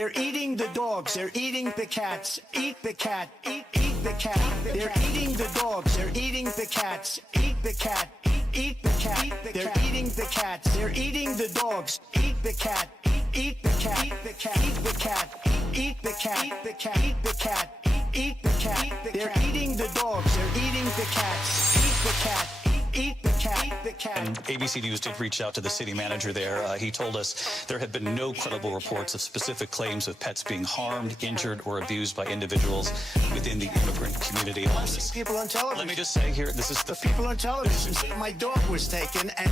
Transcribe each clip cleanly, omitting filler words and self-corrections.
They're eating the dogs. They're eating the cats. Eat the cat. Eat the cat. They're eating the dogs. They're eating the cats. Eat the cat. Eat the cat. They're eating the cats. They're eating the dogs. Eat the cat. Eat the cat. Eat the cat. Eat the cat. Eat the cat. Eat the cat. Eat the cat. Eat the cat. They're eating the dogs. They're eating the cats. Eat the cat. Eat the cat. Eat the cat. And ABC News did reach out to the city manager there. He told us there have been no credible reports of specific claims of pets being harmed, injured, or abused by individuals within the immigrant community. People on television. Let me just say here, this is the people on television said my dog was taken and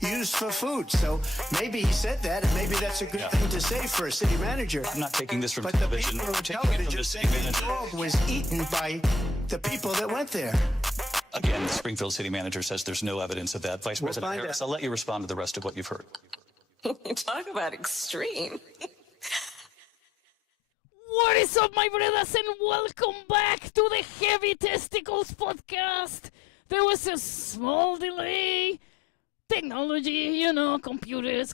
used for food. So maybe he said that, and maybe that's a good thing to say for a city manager. I'm not taking this from but television. The people on I'm taking it from television the said city the manager. dog was eaten by the people that went there. Again, the Springfield city manager says there's no evidence of that. Vice President Harris, I'll let you respond to the rest of what you've heard. Talk about extreme. What is up, my brothers, and welcome back to the Heavy Testicles podcast. There was a small delay. Technology, you know, computers.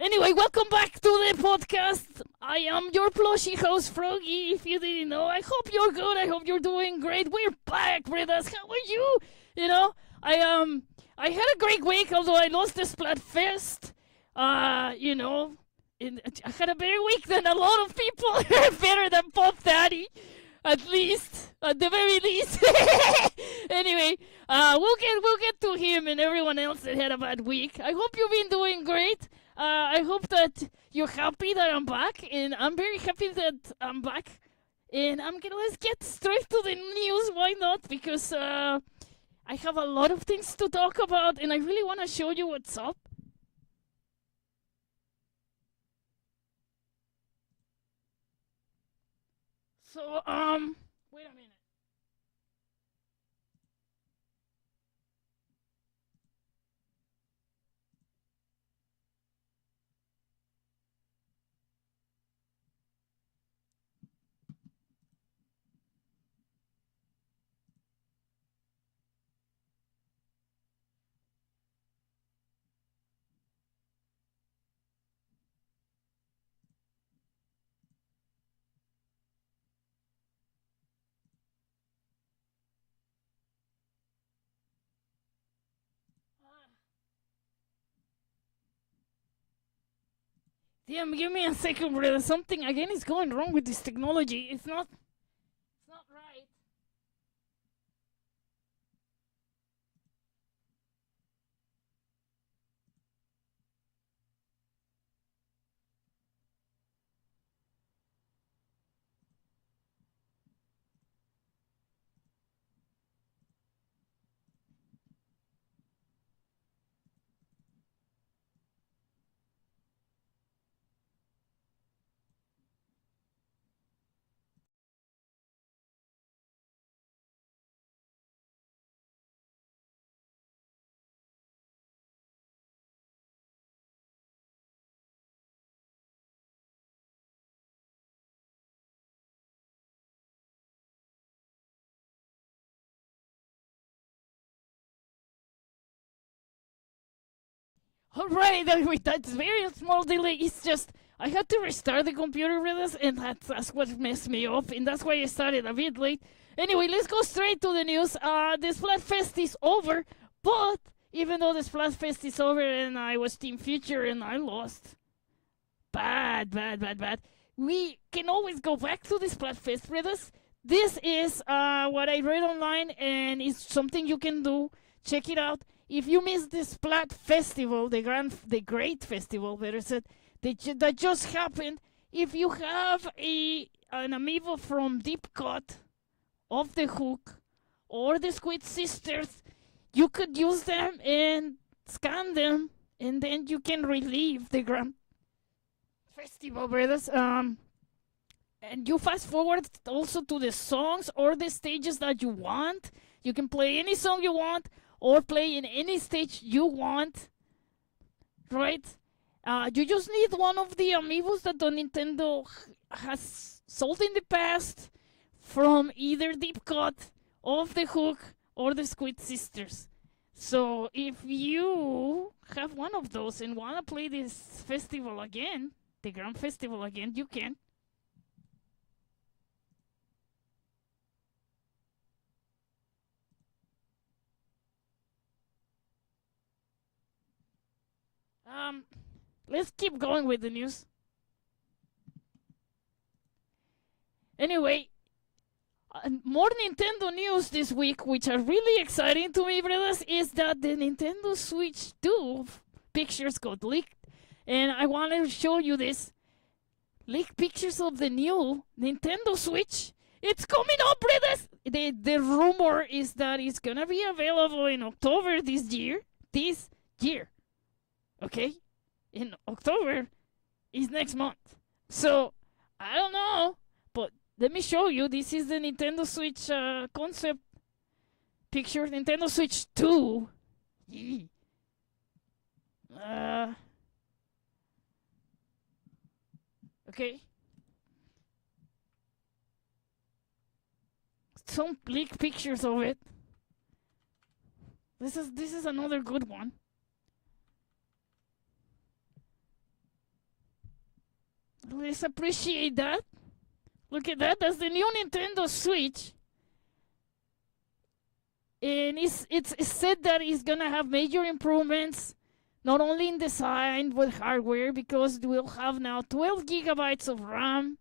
Anyway, welcome back to the podcast. I am your Plushie host, Froggie, if you didn't know. I hope you're good. I hope you're doing great. We're back, brothers. How are you? You know, I had a great week, although I lost the Splatfest. You know, I had a better week than a lot of people. Better than Pop Daddy, at the very least. Anyway, we'll get to him and everyone else that had a bad week. I hope you've been doing great. I hope that you're happy that I'm back, and I'm very happy that I'm back. And let's get straight to the news. Why not? Because I have a lot of things to talk about, and I really want to show you what's up. So, wait a minute. Damn, give me a second, brother. Something again is going wrong with this technology. It's not right. Alright, with that very small delay, it's just I had to restart the computer with us, and that's what messed me up, and that's why I started a bit late. Anyway, let's go straight to the news. The Splatfest is over, but even though the Splatfest is over and I was Team Future and I lost, bad, we can always go back to the Splatfest, brothers. This is what I read online, and it's something you can do. Check it out. If you missed the Splat Festival, the great festival, better said, that just happened, if you have an amiibo from Deep Cut, Off the Hook, or the Squid Sisters, you could use them and scan them, and then you can relive the grand festival, brothers. And you fast forward also to the songs or the stages that you want. You can play any song you want, or play in any stage you want, right? You just need one of the amiibos that the Nintendo has sold in the past from either Deep Cut, Off the Hook, or the Squid Sisters. So if you have one of those and want to play this festival again, the Grand Festival again, you can. Let's keep going with the news. Anyway, more Nintendo news this week, which are really exciting to me, brothers, is that the Nintendo Switch 2 pictures got leaked. And I want to show you this. Leaked pictures of the new Nintendo Switch. It's coming up, brothers! The rumor is that it's going to be available in October this year. This year. Okay? In October is next month. So, I don't know, but let me show you. This is the Nintendo Switch concept picture. Nintendo Switch 2. Okay. Some leaked pictures of it. This is another good one. Let's appreciate that. Look at that. That's the new Nintendo Switch. And it's said that it's going to have major improvements, not only in design, but hardware, because we'll have now 12 gigabytes of RAM.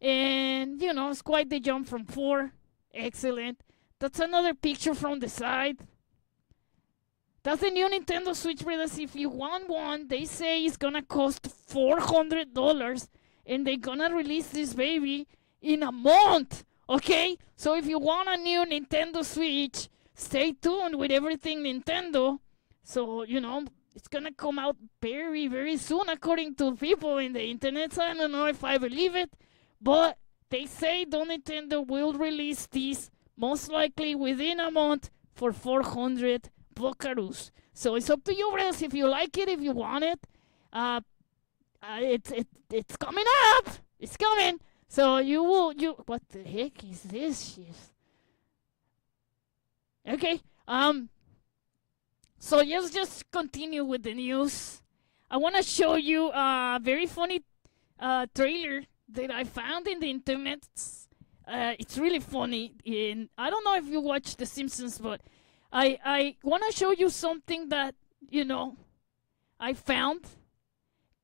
And, you know, it's quite the jump from 4. Excellent. That's another picture from the side. That's the new Nintendo Switch, brothers. If you want one, they say it's gonna cost $400, and they're gonna release this baby in a month, okay? So if you want a new Nintendo Switch, stay tuned with everything Nintendo. So, you know, it's gonna come out very, very soon, according to people in the internet. So I don't know if I believe it, but they say Nintendo will release this most likely within a month for 400 buckaroos. So it's up to you, brothers, if you like it, if you want it. It's coming up. It's coming. So what the heck is this shit? Okay. So let's just continue with the news. I want to show you a very funny trailer that I found in the internet. It's really funny. And I don't know if you watch The Simpsons, but I want to show you something that, you know, I found.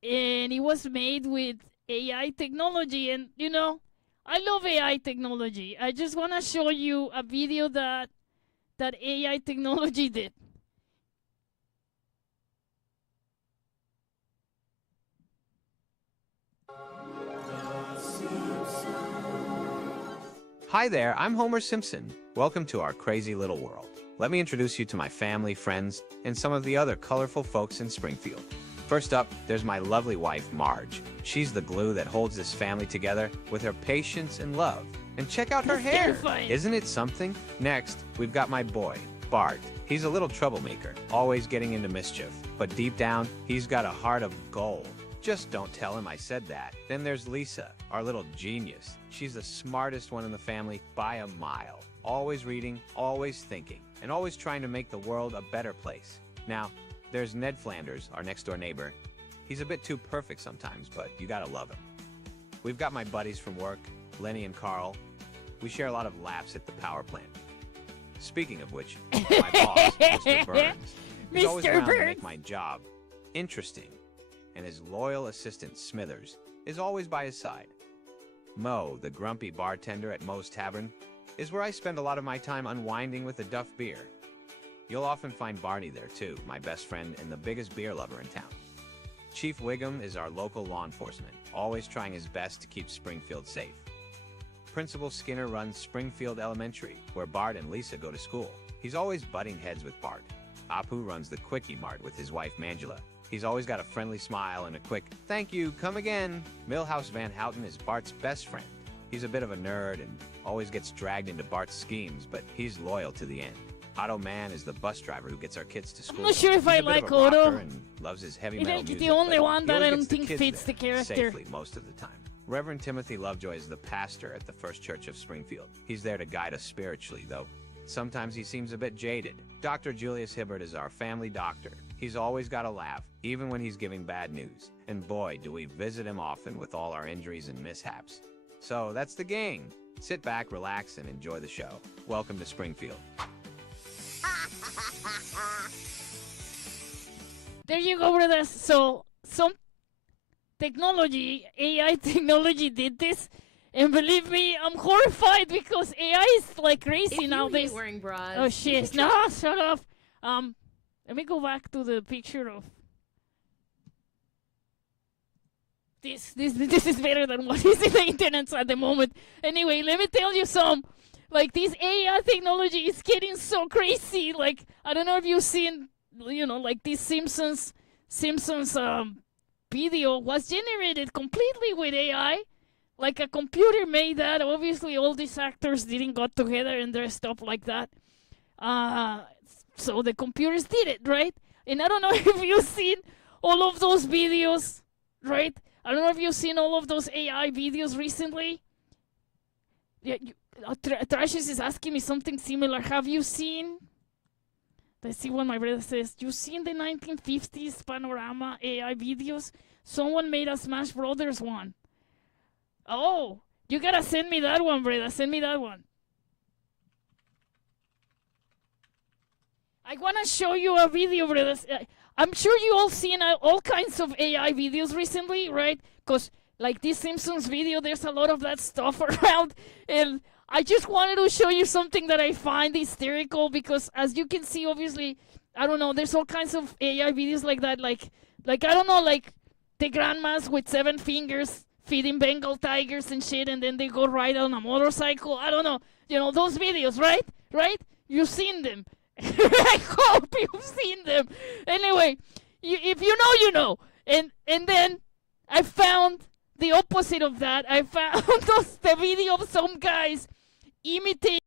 And it was made with AI technology. And, you know, I love AI technology. I just want to show you a video that AI technology did. Hi there, I'm Homer Simpson. Welcome to our crazy little world. Let me introduce you to my family, friends, and some of the other colorful folks in Springfield. First up, there's my lovely wife, Marge. She's the glue that holds this family together with her patience and love. And check out her hair! Terrifying. Isn't it something? Next, we've got my boy, Bart. He's a little troublemaker, always getting into mischief. But deep down, he's got a heart of gold. Just don't tell him I said that. Then there's Lisa, our little genius. She's the smartest one in the family by a mile. Always reading, always thinking, and always trying to make the world a better place. Now, there's Ned Flanders, our next-door neighbor. He's a bit too perfect sometimes, but you gotta love him. We've got my buddies from work, Lenny and Carl. We share a lot of laughs at the power plant. Speaking of which, my boss, Mr. Burns, is always Mr. around to Burns. make my job interesting. And his loyal assistant, Smithers, is always by his side. Mo, the grumpy bartender at Mo's Tavern, is where I spend a lot of my time unwinding with a Duff beer. You'll often find Barney there too, my best friend and the biggest beer lover in town. Chief Wiggum is our local law enforcement, always trying his best to keep Springfield safe. Principal Skinner runs Springfield Elementary, where Bart and Lisa go to school. He's always butting heads with Bart. Apu runs the Quickie Mart with his wife Mangela. He's always got a friendly smile and a quick, "Thank you, come again." Millhouse Van Houten is Bart's best friend. He's a bit of a nerd and always gets dragged into Bart's schemes, but he's loyal to the end. Otto Mann is the bus driver who gets our kids to school. I'm not sure if He's I a bit like of a rocker Otto. and loves his heavy He metal ain't the music, only but one he that always I don't gets the think kids fits the there character. safely most of the time. Reverend Timothy Lovejoy is the pastor at the First Church of Springfield. He's there to guide us spiritually, though sometimes he seems a bit jaded. Dr. Julius Hibbert is our family doctor. He's always got a laugh, even when he's giving bad news. And boy, do we visit him often with all our injuries and mishaps. So that's the gang. Sit back, relax, and enjoy the show. Welcome to Springfield. There you go, brothers. So, some technology, AI technology did this. And believe me, I'm horrified because AI is like crazy If nowadays. you hate wearing bras. Oh shit! No, shut up. Let me go back to the picture of this. This is better than what is in the internet at the moment. Anyway, let me tell you some. Like this AI technology is getting so crazy. Like I don't know if you've seen, like this Simpsons video was generated completely with AI. Like a computer made that. Obviously, all these actors didn't got together and dressed up like that. So the computers did it, right? And I don't know if you've seen all of those videos, right? I don't know if you've seen all of those AI videos recently. Yeah, Trashes is asking me something similar. Have you seen? Let's see what my brother says. You seen the 1950s panorama AI videos? Someone made a Smash Brothers one. Oh, you gotta send me that one, brother. Send me that one. I wanna show you a video, brothers. I'm sure you all seen all kinds of AI videos recently, right? Because like this Simpsons video, there's a lot of that stuff around. And I just wanted to show you something that I find hysterical because as you can see, obviously, I don't know, there's all kinds of AI videos like that. Like I don't know, like the grandmas with 7 fingers feeding Bengal tigers and shit, and then they go ride on a motorcycle. I don't know. Those videos, right? Right? You've seen them. I hope you've seen them. Anyway, if you know, you know. And then I found the opposite of that. I found the video of some guys imitating.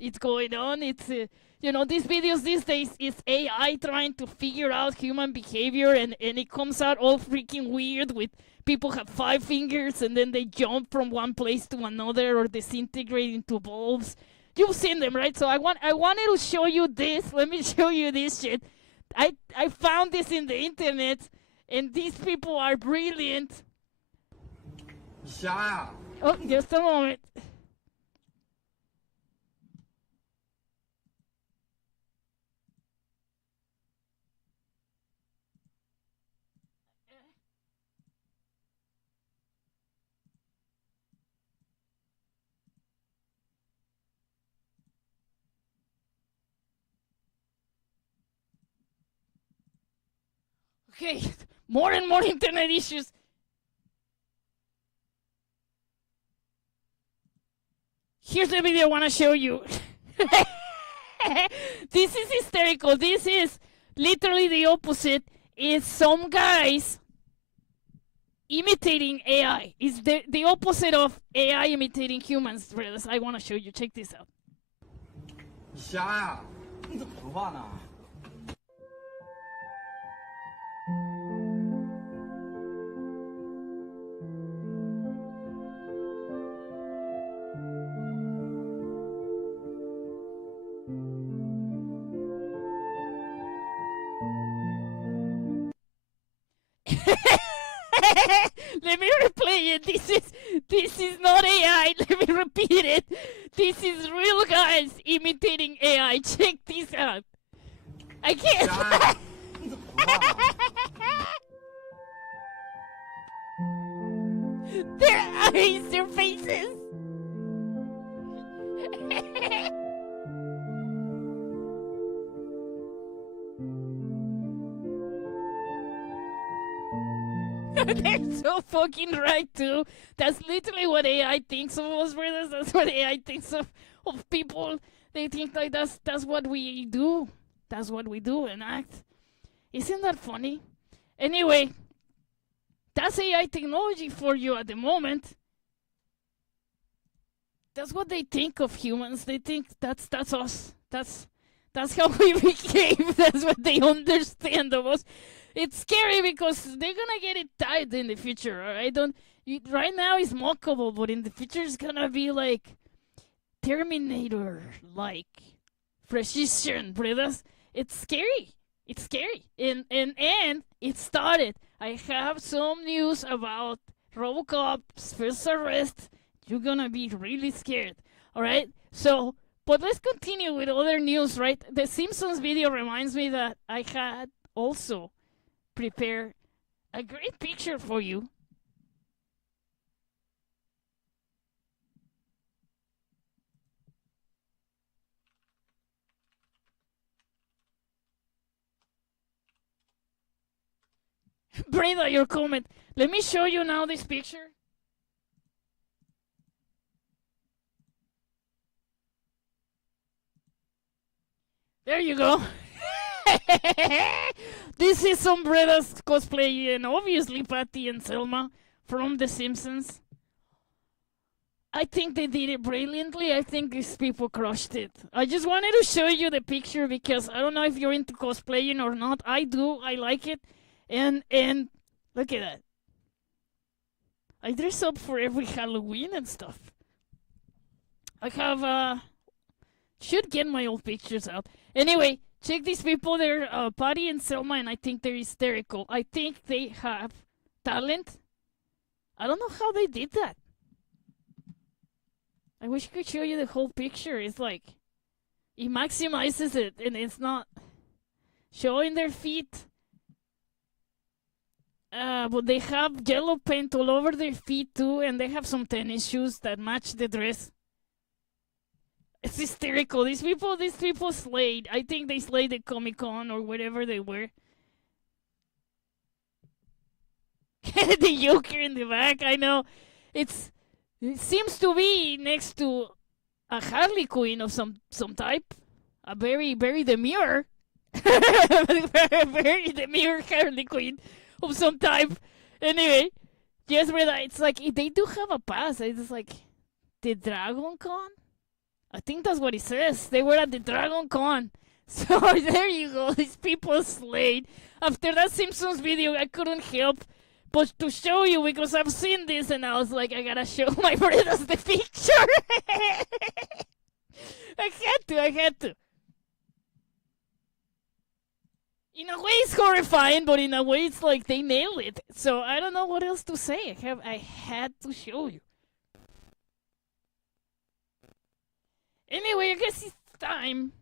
It's going on. It's these videos these days is AI trying to figure out human behavior, and it comes out all freaking weird with people have 5 fingers and then they jump from one place to another or disintegrate into bulbs. You've seen them, right? So I wanted to show you this. Let me show you this shit. I found this in the internet, and these people are brilliant. Oh, just a moment. Okay, more and more internet issues. Here's the video I want to show you. This is hysterical. This is literally the opposite. It's some guys imitating AI. It's the opposite of AI imitating humans, brothers. I want to show you. Check this out. 瞎呀，你怎么说话呢？ Let me replay it. This is not AI. Let me repeat it. This is real guys imitating AI. Check this out. I can't. Their eyes, their faces. They're so fucking right too. That's literally what AI thinks of us, brothers. That's what AI thinks of people. They think like that's what we do. That's what we do and act. Isn't that funny? Anyway, that's AI technology for you at the moment. That's what they think of humans. They think that's us. That's how we behave. That's what they understand of us. It's scary because they're gonna get it tied in the future. Right now it's mockable, but in the future it's gonna be like Terminator, like precision, brothers. It's scary. It's scary. And it started. I have some news about Robocop's first arrest. You're gonna be really scared. Alright? So, but let's continue with other news, right? The Simpsons video reminds me that I had also prepared a great picture for you. Breda, your comment. Let me show you now this picture. There you go. This is some Breda's cosplay, and obviously Patty and Selma from The Simpsons. I think they did it brilliantly. I think these people crushed it. I just wanted to show you the picture because I don't know if you're into cosplaying or not. I do. I like it. And look at that. I dress up for every Halloween and stuff. I have should get my old pictures out. Anyway, check these people. They're Patty and Selma, and I think they're hysterical. I think they have talent. I don't know how they did that. I wish I could show you the whole picture. It's like it maximizes it, and it's not showing their feet. But they have yellow paint all over their feet too, and they have some tennis shoes that match the dress. It's hysterical. These people slayed. I think they slayed at Comic-Con or wherever they were. The Joker in the back, I know. It seems to be next to a Harley Quinn of some type. A very demure. Very demure Harley Quinn of some type. Anyway, yes, Breda, it's like they do have a pass. It's like the Dragon Con. I think that's what it says. They were at the Dragon Con. So there you go. These people slayed. After that Simpsons video, I couldn't help but to show you because I've seen this and I was like, I gotta show my brothers the picture. I had to. In a way, it's horrifying, but in a way, it's like they nailed it. So I don't know what else to say. I had to show you. Anyway, I guess it's time.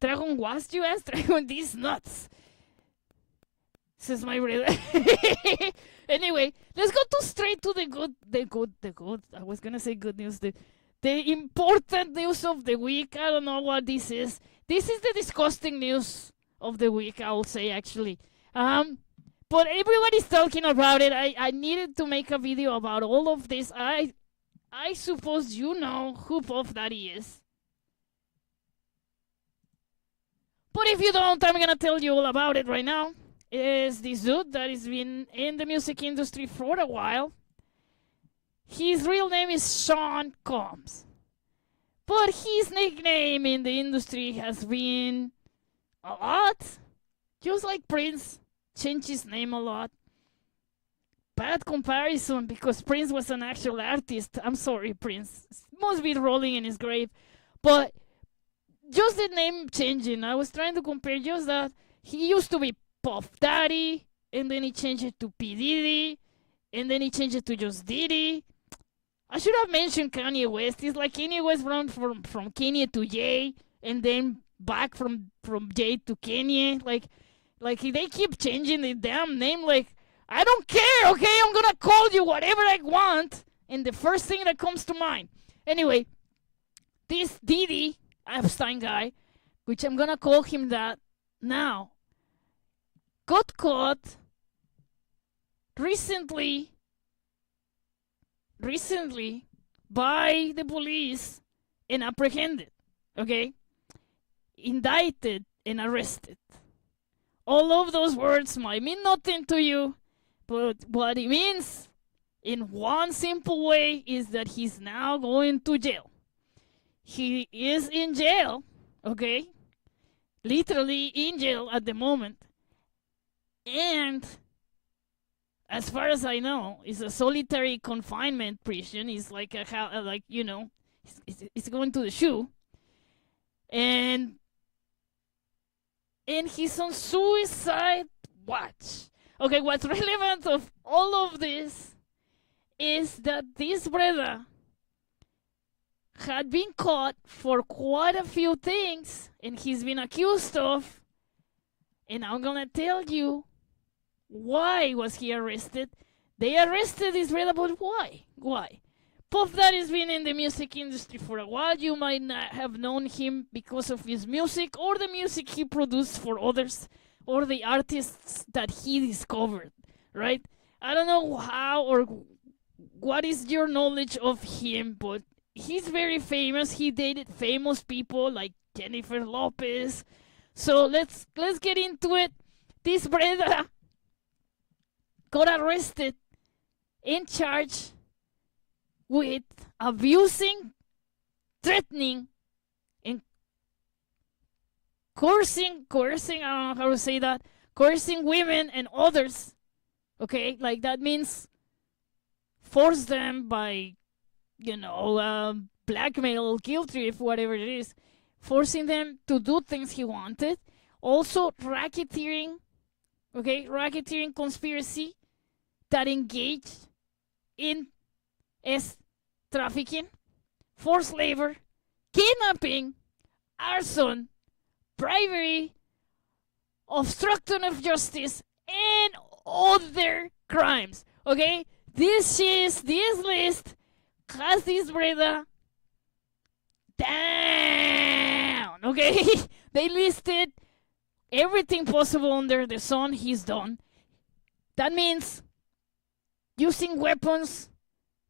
Dragon was, you asked? Dragon these nuts. Says my brother. Anyway, let's go straight to the good. I was gonna say good news. The important news of the week. I don't know what this is. This is the disgusting news of the week, I will say, actually. But everybody's talking about it. I needed to make a video about all of this. I suppose you know who Puff Daddy is. But if you don't, I'm gonna tell you all about it right now. It is this dude that has been in the music industry for a while. His real name is Sean Combs. But his nickname in the industry has been a lot. Just like Prince changed his name a lot. Bad comparison because Prince was an actual artist. I'm sorry, Prince. Must be rolling in his grave. But just the name changing. I was trying to compare just that. He used to be Puff Daddy, and then he changed it to P. Diddy, and then he changed it to just Diddy. I should have mentioned Kanye West. It's like Kanye West went from Kanye to Jay, and then back from Jay to Kanye. Like they keep changing the damn name. Like, I don't care, okay? I'm gonna call you whatever I want, and the first thing that comes to mind. Anyway, this Diddy Epstein guy, which I'm gonna call him that now, got caught recently by the police and apprehended, okay? Indicted and arrested. All of those words might mean nothing to you, but what it means in one simple way is that he's now going to jail. He is in jail, okay? Literally in jail at the moment. And as far as I know, it's a solitary confinement prison. It's like it's going to the shoe. And and he's on suicide watch. Okay, what's relevant of all of this is that this brother had been caught for quite a few things, and he's been accused of, and I'm gonna tell you why was he arrested. They arrested this brother, but why? Why? Puff Daddy's been in the music industry for a while. You might not have known him because of his music or the music he produced for others or the artists that he discovered, right? I don't know how or what is your knowledge of him, but he's very famous. He dated famous people like Jennifer Lopez. So let's get into it. This brother got arrested and charged with abusing, threatening, and coercing, I don't know how to say that, coercing women and others, okay? Like that means force them by, blackmail, guilt trip, whatever it is, forcing them to do things he wanted. Also racketeering, okay? Racketeering conspiracy that engaged in trafficking, forced labor, kidnapping, arson, bribery, obstruction of justice, and other crimes. Okay? This list has this brother down. Okay? They listed everything possible under the sun he's done. That means using weapons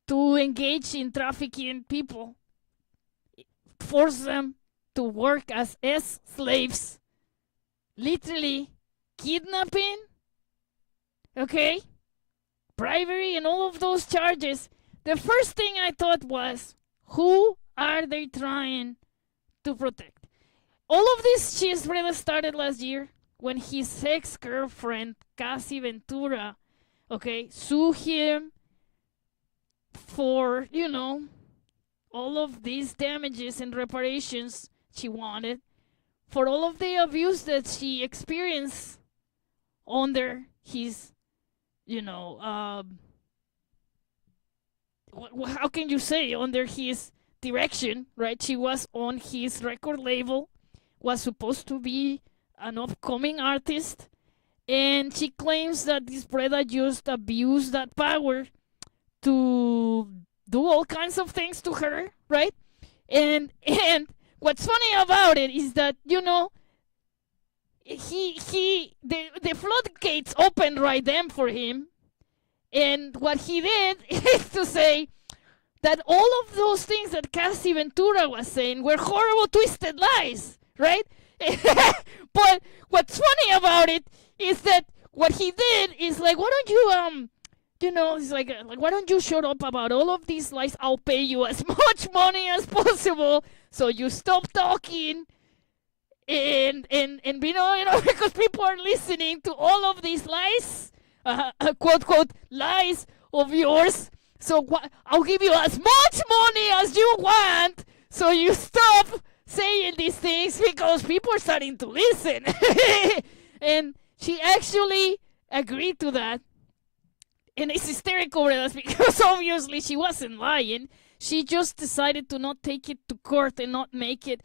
to engage in trafficking people, force them to work as slaves, literally kidnapping, okay, bribery, and all of those charges. The first thing I thought was, who are they trying to protect? All of this shit really started last year when his ex-girlfriend, Cassie Ventura, okay, sued him for, all of these damages and reparations she wanted for all of the abuse that she experienced under his, how can you say, under his direction, right? She was on his record label, was supposed to be an upcoming artist, and she claims that this brother just abused that power to do all kinds of things to her, right? And what's funny about it is that, the floodgates opened right then for him, and what he did is to say that all of those things that Cassie Ventura was saying were horrible, twisted lies, right? But what's funny about it is that what he did is like, why don't you, it's like why don't you shut up about all of these lies? I'll pay you as much money as possible, so you stop talking, and because people are listening to all of these lies, quote quote lies of yours. So I'll give you as much money as you want, so you stop saying these things because people are starting to listen. And she actually agreed to that. And it's hysterical because obviously she wasn't lying. She just decided to not take it to court and not make it.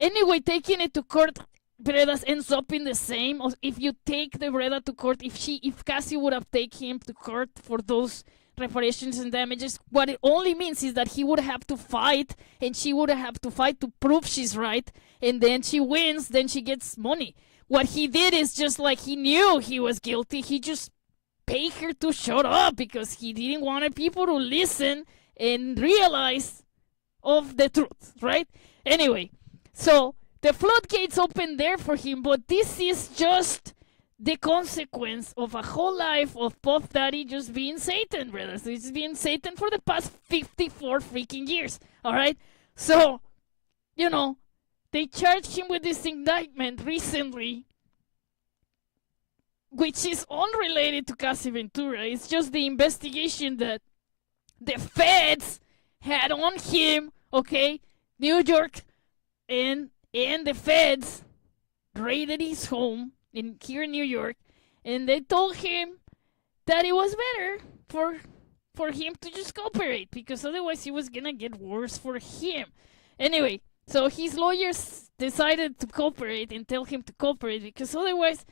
Anyway, taking it to court, Bredas ends up in the same. If you take the Breda to court, if Cassie would have taken him to court for those reparations and damages, what it only means is that he would have to fight, and she would have to fight to prove she's right, and then she wins, then she gets money. What he did is just like he knew he was guilty. He just paid her to shut up because he didn't want people to listen and realize of the truth, right? Anyway, so the floodgates open there for him, but this is just the consequence of a whole life of Puff Daddy just being Satan, brothers. He's been Satan for the past 54 freaking years, all right? So, they charged him with this indictment recently, which is unrelated to Cassie Ventura. It's just the investigation that the feds had on him, okay? New York and the feds, raided his home here in New York, and they told him that it was better for him to just cooperate, because otherwise it was gonna get worse for him. Anyway, so his lawyers decided to cooperate and tell him to cooperate, because otherwise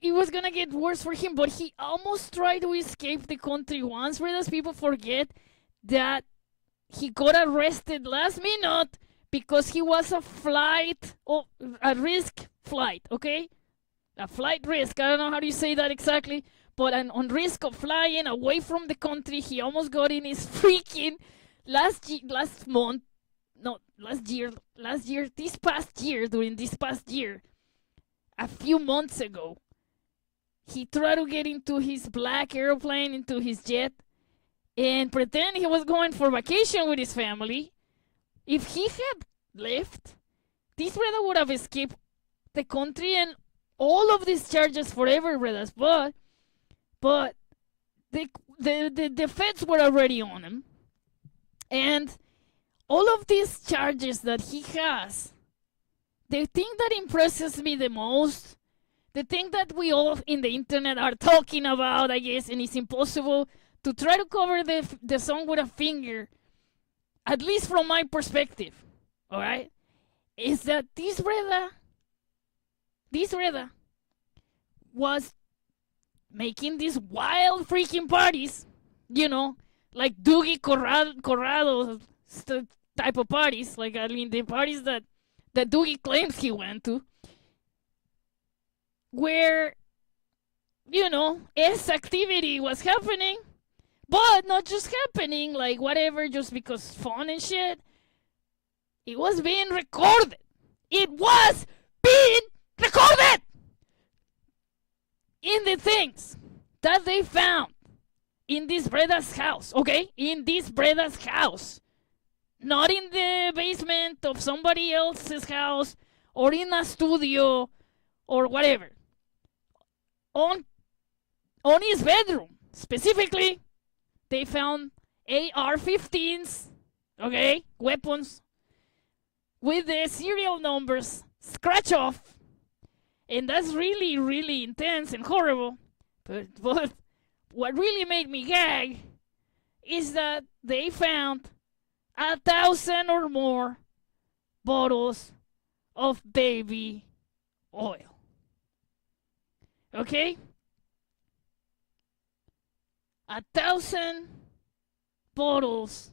it was gonna get worse for him. But he almost tried to escape the country once, whereas people forget that he got arrested last minute because he was a risk flight, okay? A flight risk. I don't know how do you say that exactly, but on risk of flying away from the country. He almost got in his freaking during this past year, a few months ago, he tried to get into his black airplane, into his jet, and pretend he was going for vacation with his family. If he had left, this brother would have escaped the country and all of these charges forever, brothers. But the feds were already on him, and all of these charges that he has, the thing that impresses me the most, the thing that we all in the internet are talking about, I guess, and it's impossible to try to cover the song with a finger, at least from my perspective, all right, is that this brother was making these wild freaking parties, you know, like Dougie Corrado type of parties, like, I mean, the parties that Dougie claims he went to, where, you know, activity was happening, but not just happening, like, whatever, just because fun and shit. It was being recorded. It was being recorded! In the things that they found in this breda's house, okay? In this breda's house. Not in the basement of somebody else's house or in a studio or whatever. On his bedroom, specifically, they found AR-15s, okay, weapons, with the serial numbers scratch off. And that's really, really intense and horrible. But what really made me gag is that they found 1,000 or more bottles of baby oil. Okay? 1,000 bottles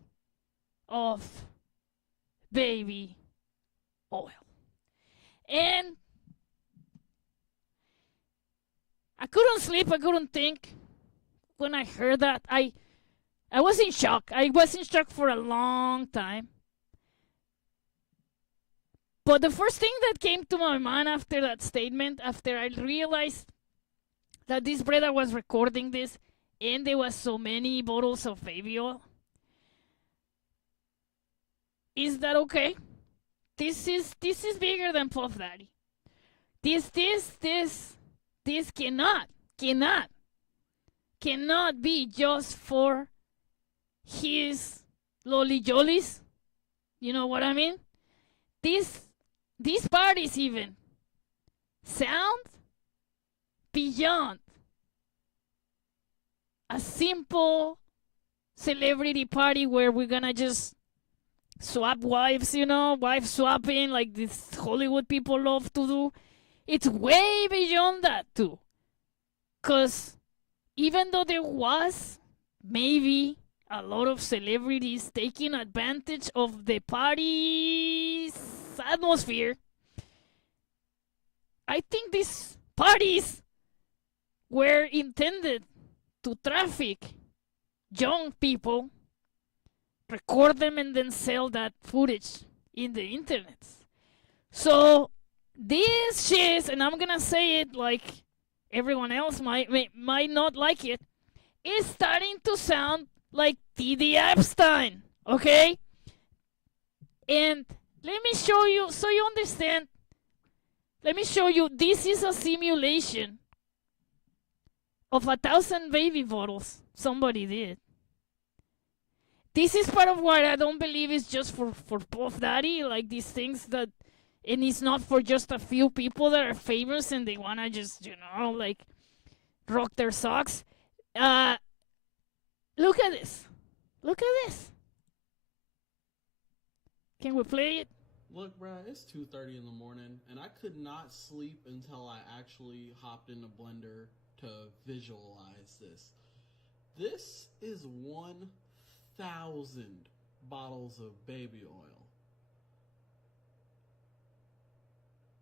of baby oil. And I couldn't sleep, I couldn't think. When I heard that, I was in shock. I was in shock for a long time. But the first thing that came to my mind after that statement, after I realized that this brother was recording this and there was so many bottles of baby oil, is that okay? This is bigger than Puff Daddy. This cannot be just for his lolly jollies. You know what I mean? These parties even sound beyond a simple celebrity party where we're gonna just swap wives, you know, wife swapping like these Hollywood people love to do. It's way beyond that too. 'Cause even though there was maybe a lot of celebrities taking advantage of the party's atmosphere, I think these parties were intended to traffic young people, record them, and then sell that footage in the internet. So this shit, and I'm gonna say it like everyone else might not like it, is starting to sound like Diddy Epstein, okay? And let me show you, so you understand. Let me show you, this is a simulation of 1,000 baby bottles somebody did. This is part of what I don't believe is just for Puff Daddy, like these things that and it's not for just a few people that are famous and they want to just, like, rock their socks. Look at this. Look at this. Can we play it? Look, bruh, it's 2:30 in the morning, and I could not sleep until I actually hopped in the blender to visualize this. This is 1,000 bottles of baby oil.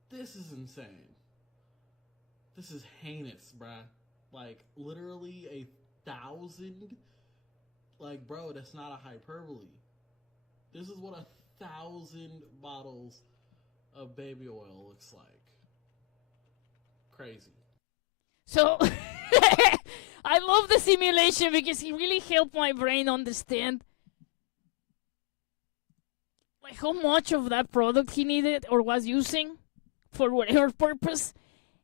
This is insane. This is heinous, bruh. Like, literally 1,000? Like, bro, that's not a hyperbole. This is what 1,000 bottles of baby oil looks like. Crazy. So, I love the simulation because it really helped my brain understand like how much of that product he needed or was using for whatever purpose.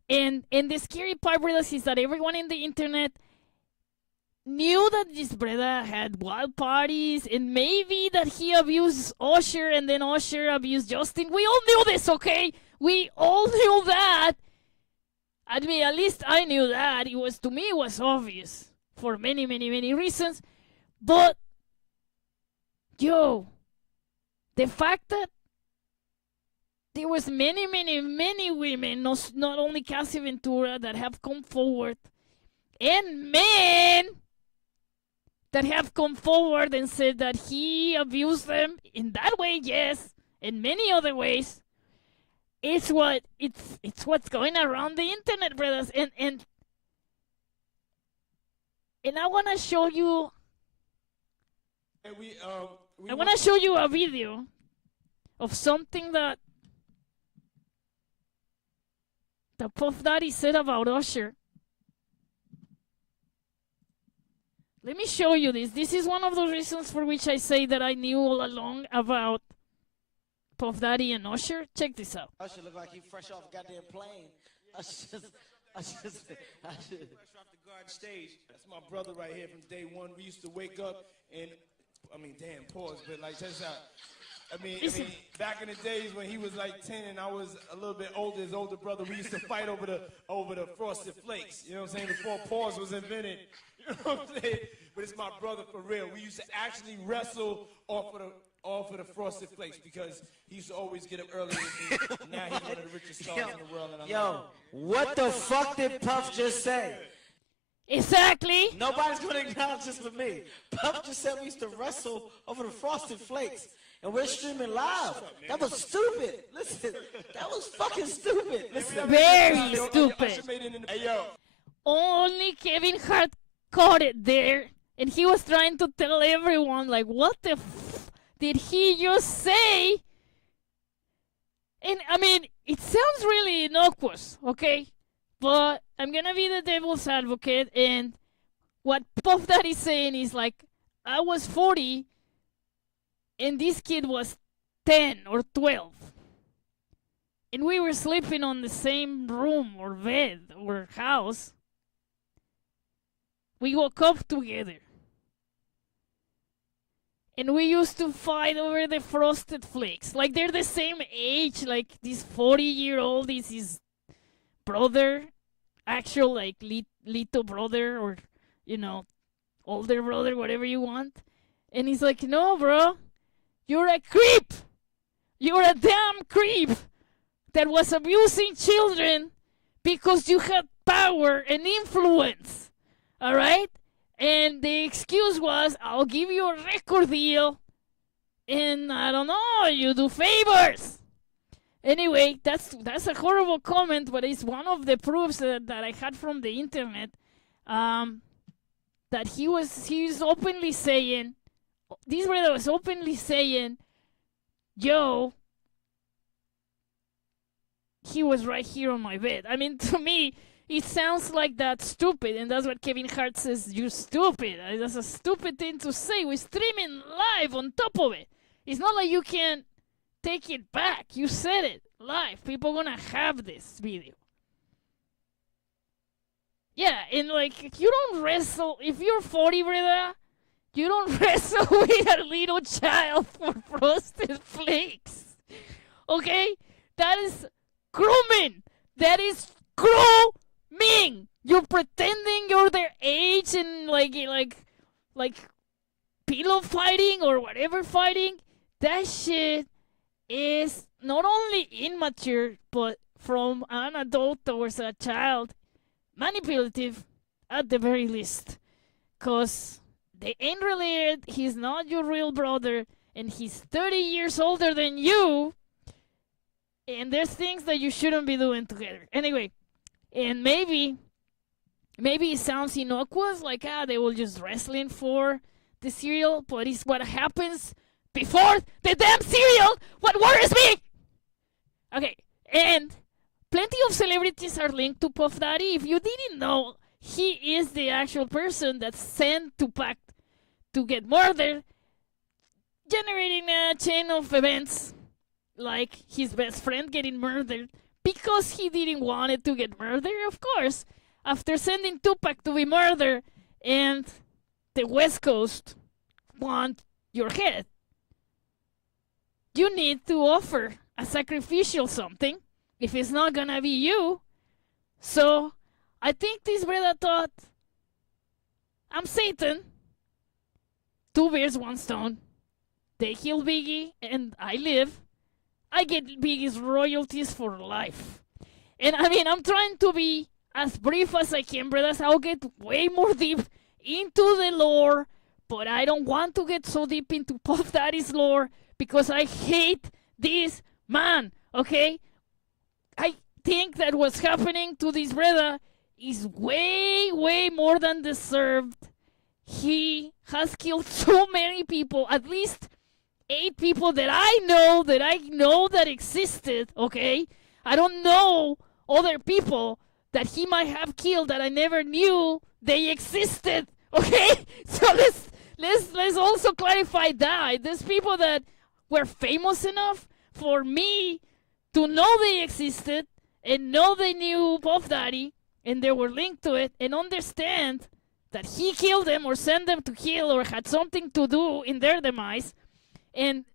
And the scary part with us is that everyone in the internet knew that this brother had wild parties and maybe that he abused Usher and then Usher abused Justin. We all knew this, okay? We all knew that. I mean, at least I knew that. To me, it was obvious for many, many, many reasons. But, the fact that there was many, many, many women, not only Cassie Ventura, that have come forward, and men that have come forward and said that he abused them in that way, yes, in many other ways. It's what's going around the internet, brothers, and I want to show you. I want to show you a video of something that Puff Daddy said about Usher. Let me show you this. This is one of the reasons for which I say that I knew all along about Puff Daddy and Usher. Check this out. Usher look like he fresh off a goddamn plane. Usher fresh off the garden stage. That's my brother right here from day one. We used to wake up and, damn, pause, but like, check this out. I mean, back in the days when he was like 10 and I was a little bit older, his older brother, we used to fight over the Frosted Flakes. You know what I'm saying? Before pause was invented. You know what I'm saying? But it's my brother for real. We used to actually wrestle off of the Frosted Flakes because he used to always get up early. And now he's one of the richest stars in the world. And what the fuck did Puff just say? Exactly. Nobody's going to acknowledge this but me. Puff just said we used to wrestle over the Frosted Flakes. And we're streaming live. That was stupid. Listen, that was fucking stupid. Listen. Very stupid. Hey, yo. Only Kevin Hart caught it there. And he was trying to tell everyone, like, what the did he just say? And, it sounds really innocuous, okay? But I'm going to be the devil's advocate. And what Puff Daddy's saying is, like, I was 40. And this kid was 10 or 12. And we were sleeping on the same room or bed or house. We woke up together. And we used to fight over the Frosted Flakes. Like, they're the same age. Like, this 40-year-old is his brother. Actual, like, little brother or, older brother, whatever you want. And he's like, no, bro. You're a creep. You're a damn creep that was abusing children because you had power and influence. All right? And the excuse was, I'll give you a record deal. And I don't know, you do favors. Anyway, that's a horrible comment, but it's one of the proofs that I had from the internet that he's openly saying, this brother was openly saying, yo, he was right here on my bed. To me, it sounds like that's stupid, and that's what Kevin Hart says, you're stupid. That's a stupid thing to say. We're streaming live on top of it. It's not like you can take it back. You said it live. People are going to have this video. Yeah, and like, you don't wrestle. If you're 40, brother, you don't wrestle with a little child for Frosted Flakes. Okay? That is grooming. That is grooming. You're pretending you're their age and like pillow fighting or whatever fighting. That shit is not only immature, but from an adult towards a child, manipulative at the very least. Because they ain't related, he's not your real brother, and he's 30 years older than you, and there's things that you shouldn't be doing together. Anyway, and maybe it sounds innocuous, like, they were just wrestling for the cereal, but it's what happens before the damn cereal what worries me! Okay, and plenty of celebrities are linked to Puff Daddy. If you didn't know, he is the actual person that's sent to Pac to get murdered, generating a chain of events like his best friend getting murdered because he didn't want it to get murdered, of course, after sending Tupac to be murdered and the West Coast want your head. You need to offer a sacrificial something if it's not gonna be you. So I think this brother thought, I'm Satan. 2 birds, 1 stone. They kill Biggie and I live. I get Biggie's royalties for life. And I mean, I'm trying to be as brief as I can, brothers. I'll get way more deep into the lore, but I don't want to get so deep into Puff Daddy's lore because I hate this man, okay? I think that what's happening to this brother is way, way more than deserved. He has killed so many people, at least 8 people that I know that existed, okay? I don't know other people that he might have killed that I never knew they existed, okay? So let's also clarify that. There's people that were famous enough for me to know they existed and know they knew Puff Daddy and they were linked to it and understand that he killed them or sent them to kill or had something to do in their demise. And,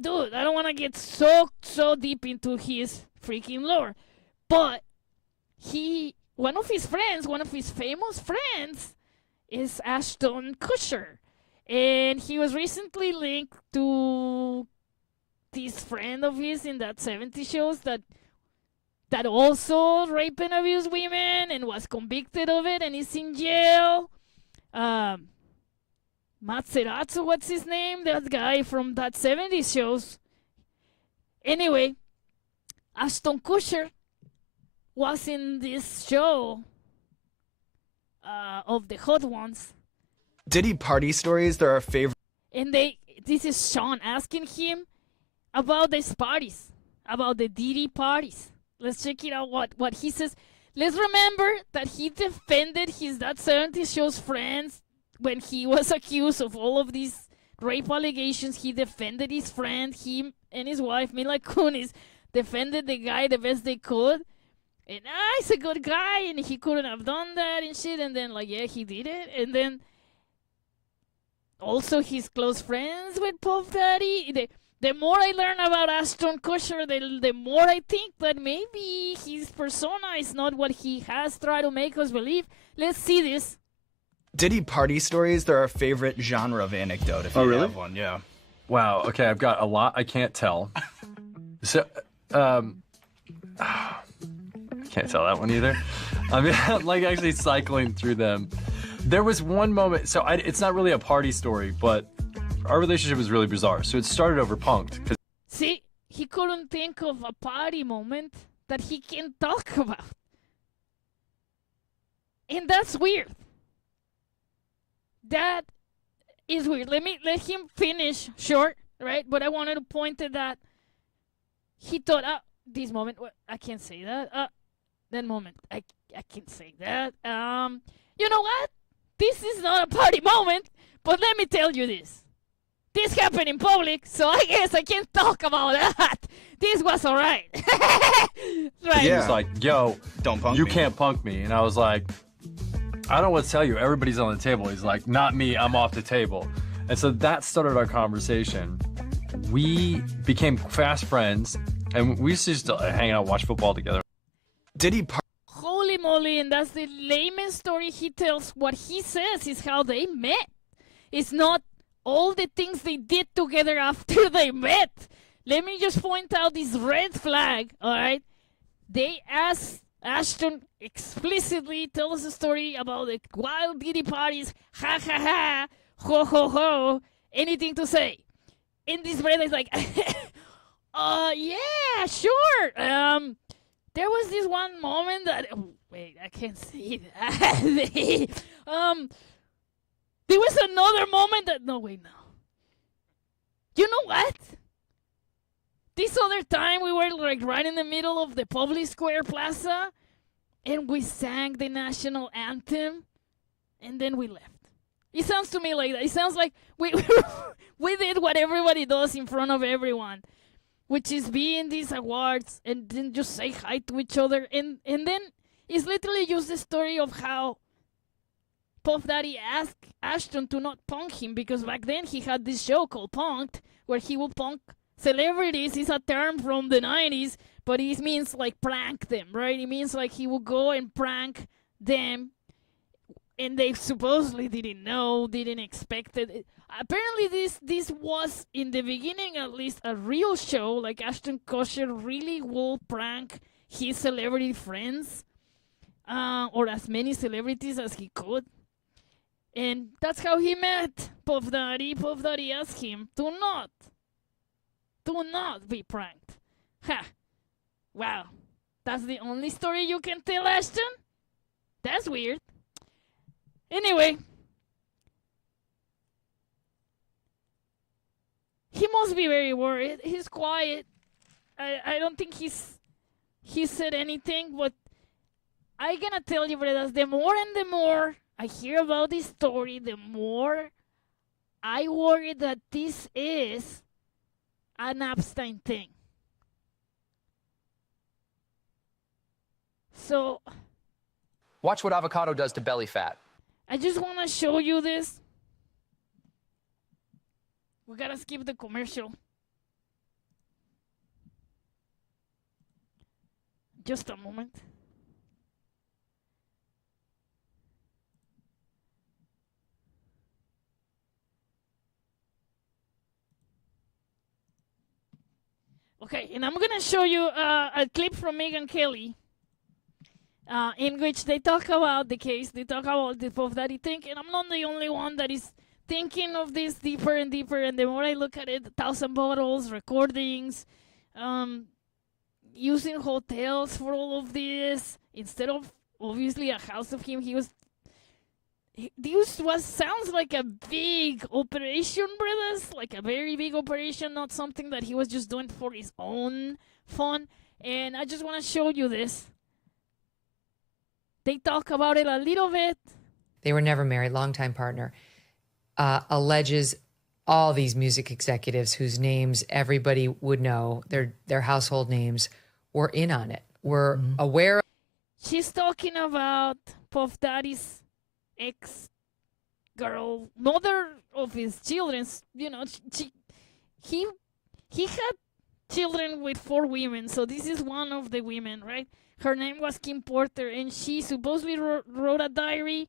dude, I don't want to get so deep into his freaking lore. But one of his famous friends is Ashton Kutcher. And he was recently linked to this friend of his in that 70s shows that also raped and abused women and was convicted of it and is in jail. Matzeratsu, what's his name? That guy from that 70s shows. Anyway, Ashton Kutcher was in this show of the Hot Ones. Diddy party stories, they're our favorite. And this is Sean asking him about these parties, about the Diddy parties. Let's check it out what he says. Let's remember that he defended his That 70s Show's friends when he was accused of all of these rape allegations. He defended his friend. He and his wife, Mila Kunis, defended the guy the best they could. And he's a good guy, and he couldn't have done that and shit. And then, he did it. And then also he's close friends with Puff Daddy. The more I learn about Ashton Kutcher, the more I think that maybe his persona is not what he has tried to make us believe. Let's see this. Diddy party stories, they're our favorite genre of anecdote, if you have one, yeah. Wow, okay, I've got a lot I can't tell. So, can't tell that one either. I mean, I'm actually cycling through them. There was one moment, so it's not really a party story, but our relationship was really bizarre. So it started over Punk'd. See, he couldn't think of a party moment that he can talk about. And that's weird. That is weird. Let him finish short, right? But I wanted to point to that. He thought, this moment, I can't say that. That moment, I can't say that. You know what? This is not a party moment, but let me tell you this. This happened in public, so I guess I can't talk about that. This was all right. Right. He was like, yo, don't punk you me. Can't punk me. And I was like, I don't know what to tell you. Everybody's on the table. He's like, not me. I'm off the table. And so that started our conversation. We became fast friends. And we used to just hang out, watch football together. Diddy Holy moly, and that's the lamest story he tells. What he says is how they met. It's not all the things they did together after they met. Let me just point out this red flag, all right? They asked Ashton explicitly, tell us a story about the wild Diddy parties, ha ha ha, ho ho ho, anything to say. And this brother is like, yeah, sure. There was this one moment that, wait, I can't say that. There was another moment that, no, wait, no. You know what? This other time we were like right in the middle of the public square plaza and we sang the national anthem and then we left. It sounds to me like that. It sounds like we we did what everybody does in front of everyone, which is be in these awards and then just say hi to each other. And then it's literally just the story of how Puff Daddy asked Ashton to not punk him because back then he had this show called Punked where he would punk celebrities. It's a term from the 90s, but it means like prank them, right? It means like he would go and prank them, and they supposedly didn't know, didn't expect it. Apparently this was, in the beginning at least, a real show. Like Ashton Kutcher really will prank his celebrity friends, or as many celebrities as he could. And that's how he met Puff Daddy. Puff Daddy asked him to not be pranked. Ha! Wow. That's the only story you can tell, Ashton? That's weird. Anyway. He must be very worried. He's quiet. I don't think he said anything, but I gonna tell you, brothers, the more and the more I hear about this story, the more I worry that this is an Epstein thing. So, watch what avocado does to belly fat. I just want to show you this. We gotta skip the commercial. Just a moment. Okay, and I'm gonna show you a clip from Megyn Kelly, in which they talk about the case. They talk about the Puff Daddy thing, and I'm not the only one that is thinking of this deeper and deeper. And the more I look at it, 1,000 bottles, recordings, using hotels for all of this instead of obviously a house of him. This sounds like a big operation, brothers, like a very big operation, not something that he was just doing for his own fun. And I just want to show you this. They talk about it a little bit. They were never married, longtime partner. Alleges all these music executives whose names everybody would know, their household names, were in on it, were aware. She's talking about Puff Daddy's ex-girl, mother of his children. You know, he had children with 4 women, so this is one of the women, right? Her name was Kim Porter, and she supposedly wrote a diary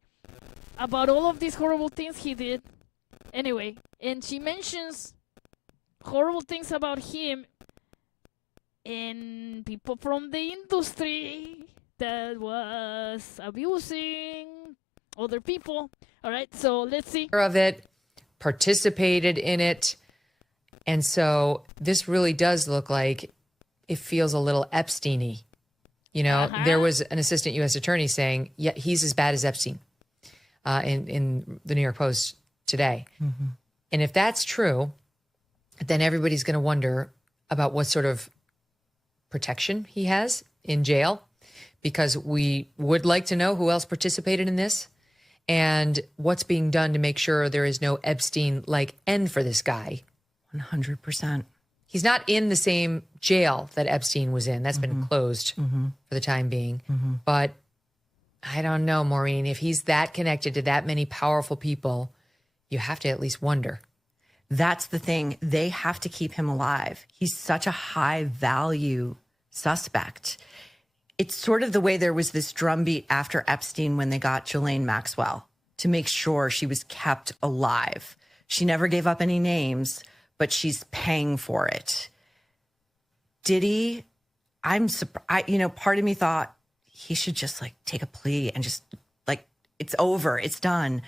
about all of these horrible things he did. Anyway, and she mentions horrible things about him and people from the industry that was abusing other people. All right, so let's see. Of it, participated in it. And so this really does look like it feels a little Epstein-y. You know, there was an assistant U.S. attorney saying, yeah, he's as bad as Epstein in the New York Post today. And if that's true, then everybody's going to wonder about what sort of protection he has in jail, because we would like to know who else participated in this and what's being done to make sure there is no Epstein-like end for this guy. 100%. He's not in the same jail that Epstein was in. That's been closed for the time being. But I don't know, Maureen, if he's that connected to that many powerful people, you have to at least wonder. That's the thing. They have to keep him alive. He's such a high value suspect. It's sort of the way there was this drumbeat after Epstein when they got Ghislaine Maxwell to make sure she was kept alive. She never gave up any names, but she's paying for it. Diddy, I'm surprised, part of me thought he should just like take a plea and just like, it's over, it's done.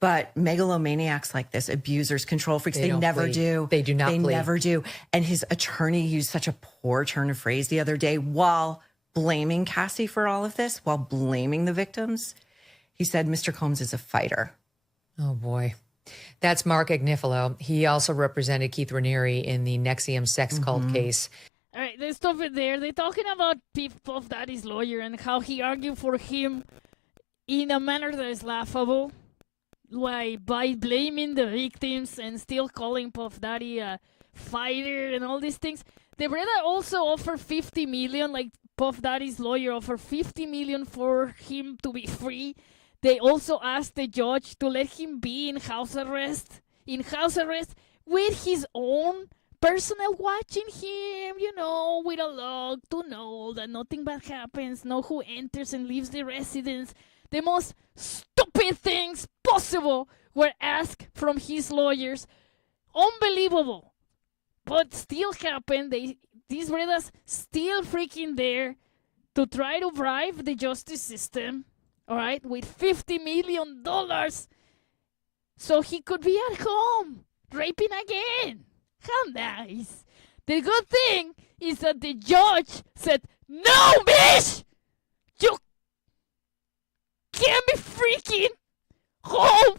But megalomaniacs like this, abusers, control freaks, they never do. They do not They plea. never do. And his attorney used such a poor turn of phrase the other day while blaming Cassie for all of this, while blaming the victims. He said, Mr. Combs is a fighter. Oh, boy. That's Mark Agnifilo. He also represented Keith Raniere in the Nexium sex cult case. All right, let's stop it there. They're talking about Puff Daddy's lawyer and how he argued for him in a manner that is laughable. Like by blaming the victims and still calling Puff Daddy a fighter and all these things. The brother also offered $50 million, like Puff Daddy's lawyer offered $50 million for him to be free. They also asked the judge to let him be in house arrest with his own personnel watching him, with a log to know that nothing bad happens, know who enters and leaves the residence. The most stupid things possible were asked from his lawyers. Unbelievable. But still happened. These brothers still freaking there to try to bribe the justice system, all right, with $50 million so he could be at home raping again. How nice. The good thing is that the judge said, no, bitch! You can't be freaking home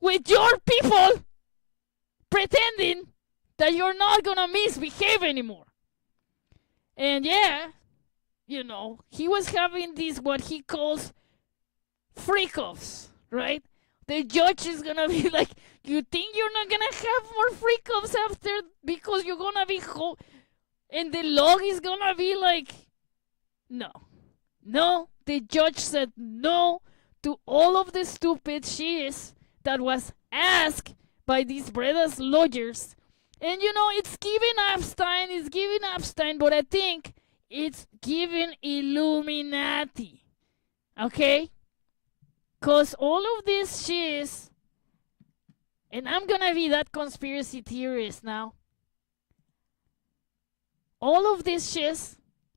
with your people pretending that you're not gonna misbehave anymore. And yeah, he was having these what he calls freak-offs, right? The judge is gonna be like, you think you're not gonna have more freak-offs after because you're gonna be home? And the log is gonna be like, no. The judge said no to all of the stupid shit that was asked by these brothers' lawyers. And it's giving Epstein, but I think it's giving Illuminati. Okay? Because all of this shit, and I'm gonna be that conspiracy theorist now. All of this shit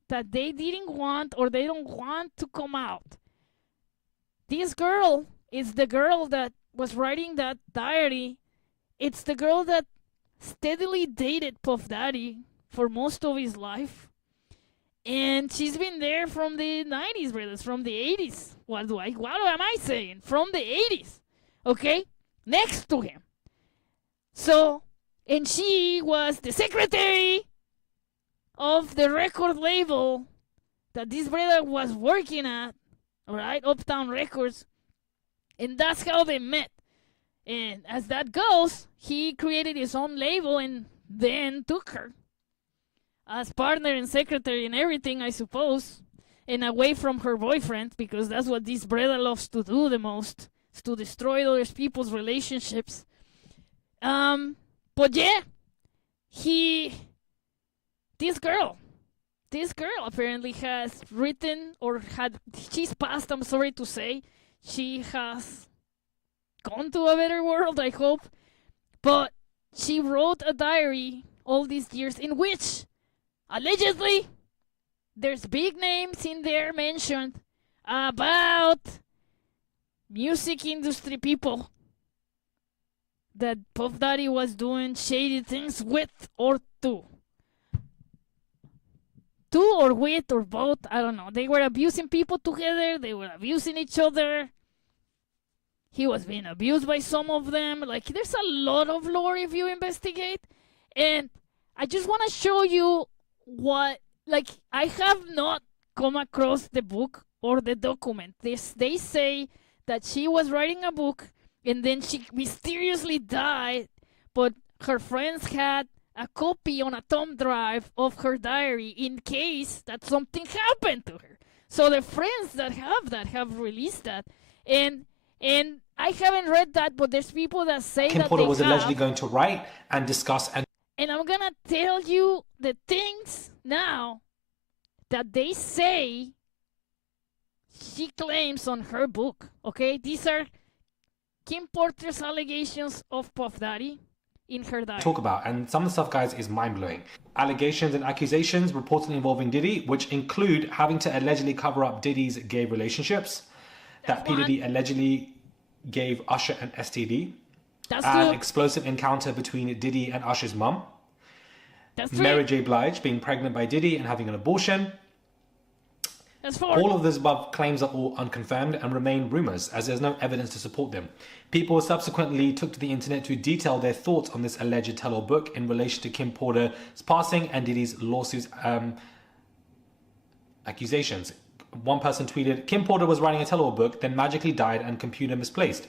that they didn't want or they don't want to come out. This girl is the girl that was writing that diary. It's the girl that steadily dated Puff Daddy for most of his life. And she's been there from the 90s, brothers, from the 80s. What am I saying? From the 80s. Okay? Next to him. So, and she was the secretary of the record label that this brother was working at, all right, Uptown Records. And that's how they met. And as that goes, he created his own label and then took her as partner and secretary and everything, I suppose, and away from her boyfriend, because that's what this brother loves to do the most, is to destroy other people's relationships. But yeah, this girl apparently has written, she's passed, I'm sorry to say, she has gone to a better world, I hope, but she wrote a diary all these years in which, allegedly, there's big names in there mentioned about music industry people that Puff Daddy was doing shady things with or to. To or with or both, I don't know. They were abusing people together. They were abusing each other. He was being abused by some of them. Like, there's a lot of lore if you investigate. And I just want to show you what, like, I have not come across the book or the document. They say that she was writing a book and then she mysteriously died, but her friends had a copy on a thumb drive of her diary in case that something happened to her. So the friends that have released that. And I haven't read that, but there's people that say Kim that Porter they was have. allegedly going to write and discuss and And I'm gonna tell you the things now that they say she claims on her book. Okay, these are Kim Porter's allegations of Puff Daddy in her diary. talk about. And some of the stuff, guys, is mind-blowing. Allegations and accusations reportedly involving Diddy, which include having to allegedly cover up Diddy's gay relationships, that P. Diddy allegedly gave Usher an STD, That's an two. explosive encounter between Diddy and Usher's mum, That's three. Mary J. Blige being pregnant by Diddy and having an abortion. That's four. All of these above claims are all unconfirmed and remain rumors, as there's no evidence to support them. People subsequently took to the internet to detail their thoughts on this alleged tell-all book in relation to Kim Porter's passing and Diddy's lawsuits accusations. One person tweeted, Kim Porter was writing a tell-all book, then magically died and computer misplaced.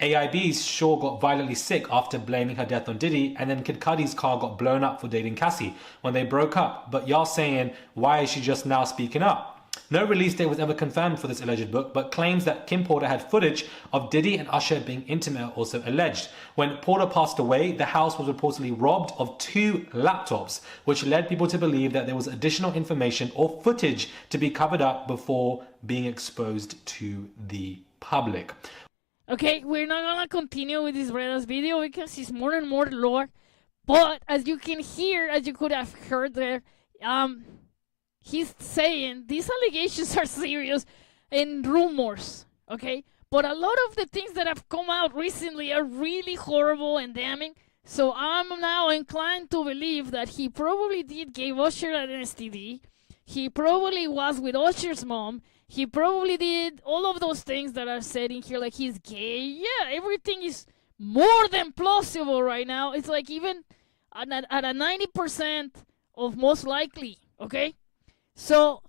AIB's Shaw got violently sick after blaming her death on Diddy, and then Kid Cudi's car got blown up for dating Cassie when they broke up. But y'all saying, why is she just now speaking up? No release date was ever confirmed for this alleged book, but claims that Kim Porter had footage of Diddy and Usher being intimate are also alleged. When Porter passed away, the house was reportedly robbed of 2 laptops, which led people to believe that there was additional information or footage to be covered up before being exposed to the public. Okay, we're not gonna continue with this bredas video because it's more and more lore. But as you can hear, as you could have heard there, he's saying these allegations are serious and rumors, okay? But a lot of the things that have come out recently are really horrible and damning. So I'm now inclined to believe that he probably did give Usher an STD. He probably was with Usher's mom. He probably did all of those things that are said in here, like he's gay. Yeah, everything is more than plausible right now. It's like even at a 90% of most likely, okay? So,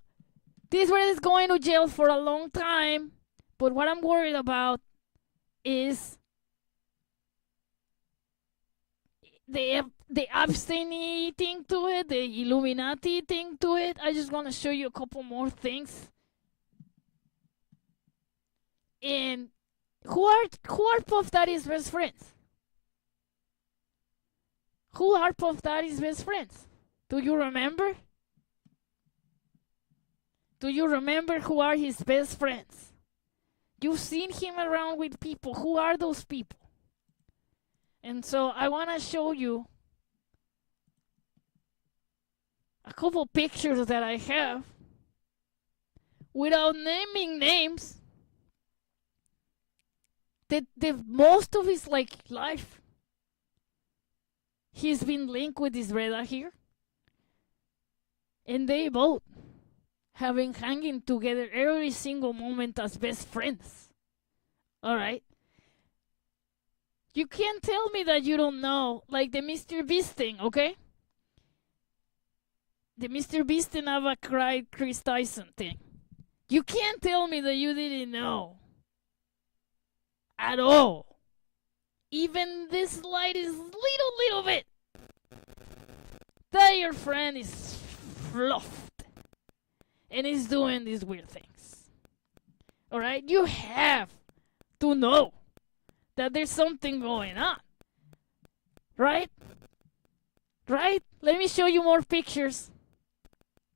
this man is going to jail for a long time, but what I'm worried about is the Epstein thing to it, the Illuminati thing to it. I just want to show you a couple more things. And who are Puff Daddy's best friends? Who are Puff Daddy's best friends? Do you remember? Do you remember who are his best friends? You've seen him around with people. Who are those people? And so I want to show you a couple pictures that I have without naming names. The most of his life, he's been linked with this brother here, and they both have been hanging together every single moment as best friends. All right. You can't tell me that you don't know, like the Mr. Beast thing, okay? The Mr. Beast and Ava cried Chris Tyson thing. You can't tell me that you didn't know. At all. Even this slightest little bit. That your friend is fluffed. And is doing these weird things. Alright? You have to know that there's something going on. Right? Right? Let me show you more pictures.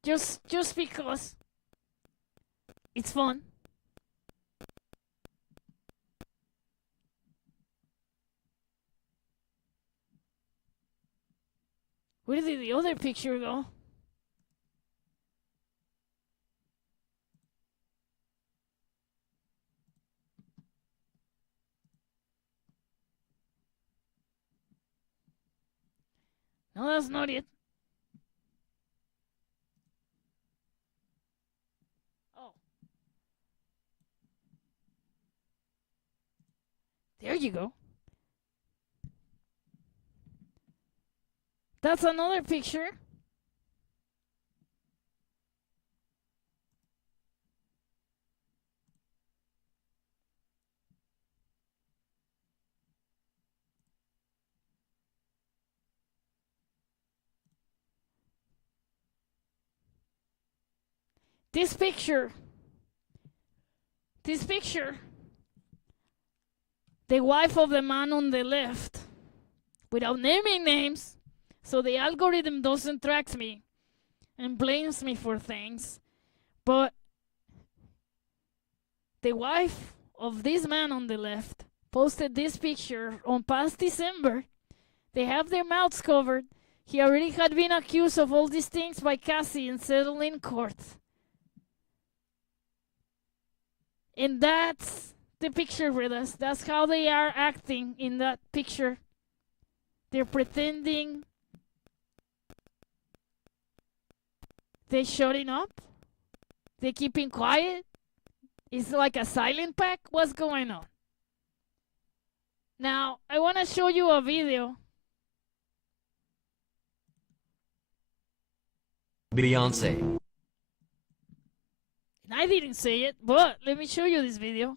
Just because it's fun. Where did the other picture go? No, that's not it. Oh. There you go. That's another picture. This picture the wife of the man on the left, without naming names, so the algorithm doesn't track me and blames me for things. But the wife of this man on the left posted this picture on past December. They have their mouths covered. He already had been accused of all these things by Cassie and settled in court. And that's the picture with us. That's how they are acting in that picture. They're pretending they're shutting up. They're keeping quiet. It's like a silent pack. What's going on? Now, I want to show you a video. Beyonce. And I didn't say it, but let me show you this video.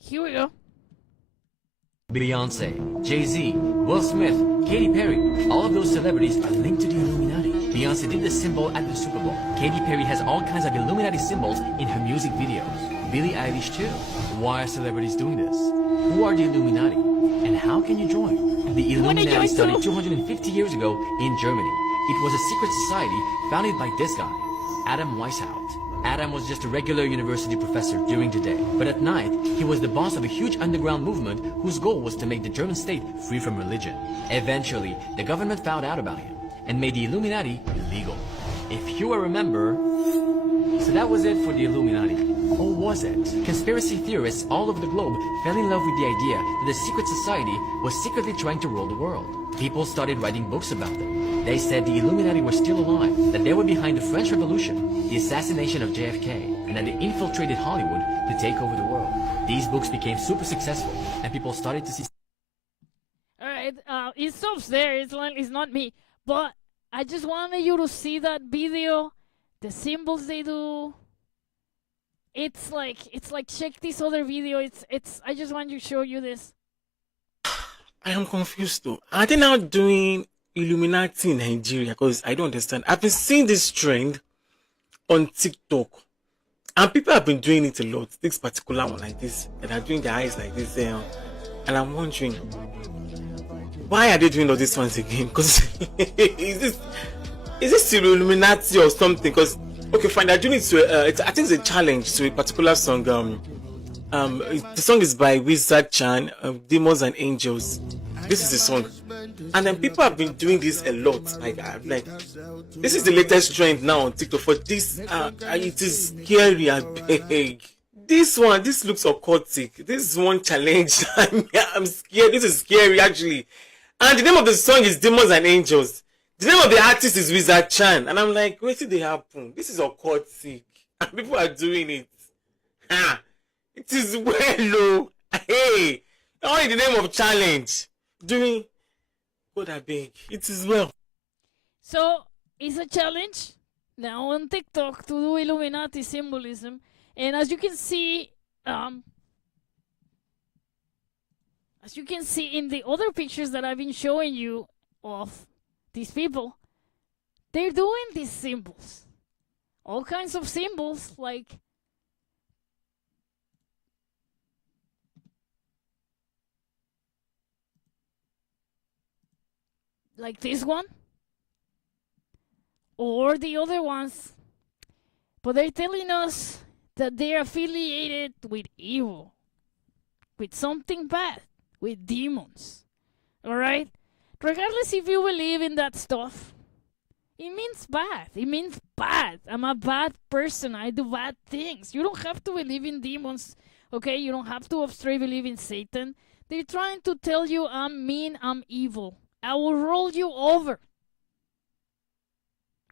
Here we go. Beyonce, Jay-Z, Will Smith, Katy Perry, all of those celebrities are linked to the Illuminati. Beyonce did the symbol at the Super Bowl. Katy Perry has all kinds of Illuminati symbols in her music videos. Billie Eilish too. Why are celebrities doing this? Who are the Illuminati? And how can you join? The Illuminati started 250 years ago in Germany. It was a secret society founded by this guy, Adam Weishaupt. Adam was just a regular university professor during the day, but at night, he was the boss of a huge underground movement whose goal was to make the German state free from religion. Eventually, the government found out about him and made the Illuminati illegal. If you remember, so that was it for the Illuminati. Or was it? Conspiracy theorists all over the globe fell in love with the idea that the secret society was secretly trying to rule the world. People started writing books about them. They said the Illuminati were still alive, that they were behind the French Revolution, the assassination of JFK, and that they infiltrated Hollywood to take over the world. These books became super successful, and people started to see... Alright, it stops there. It's not me. But I just wanted you to see that video, the symbols they do. It's like check this other video. I just want to show you this. I am confused though. Are they now doing Illuminati in Nigeria? Because I don't understand. I've been seeing this trend on TikTok, and people have been doing it a lot. This particular one like this, and are doing their eyes like this there. And I'm wondering, why are they doing all these ones again? Because is this Illuminati or something? Because okay, fine, they're doing it to I think it's a challenge to a particular song. The song is by Wizard Chan, Demons and Angels. This is the song, and then people have been doing this a lot. Like this is the latest trend now on TikTok for this. It is scary and big. This looks occultic. This one challenge. I'm scared. This is scary actually. And the name of the song is Demons and Angels. The name of the artist is Wizard Chan, and I'm like, wait till they happen. This is occultic, and people are doing it. It is well low. Hey, all in the name of challenge. Doing what I beg. It is well. So it's a challenge now on TikTok to do Illuminati symbolism, and as you can see in the other pictures that I've been showing you of these people, they're doing these symbols, all kinds of symbols like this one or the other ones, but they're telling us that they're affiliated with evil, with something bad, with demons. All right, regardless if you believe in that stuff, it means bad. It means bad. I'm a bad person. I do bad things. You don't have to believe in demons, okay? You don't have to straight believe in Satan. They're trying to tell you I'm mean, I'm evil. I will roll you over.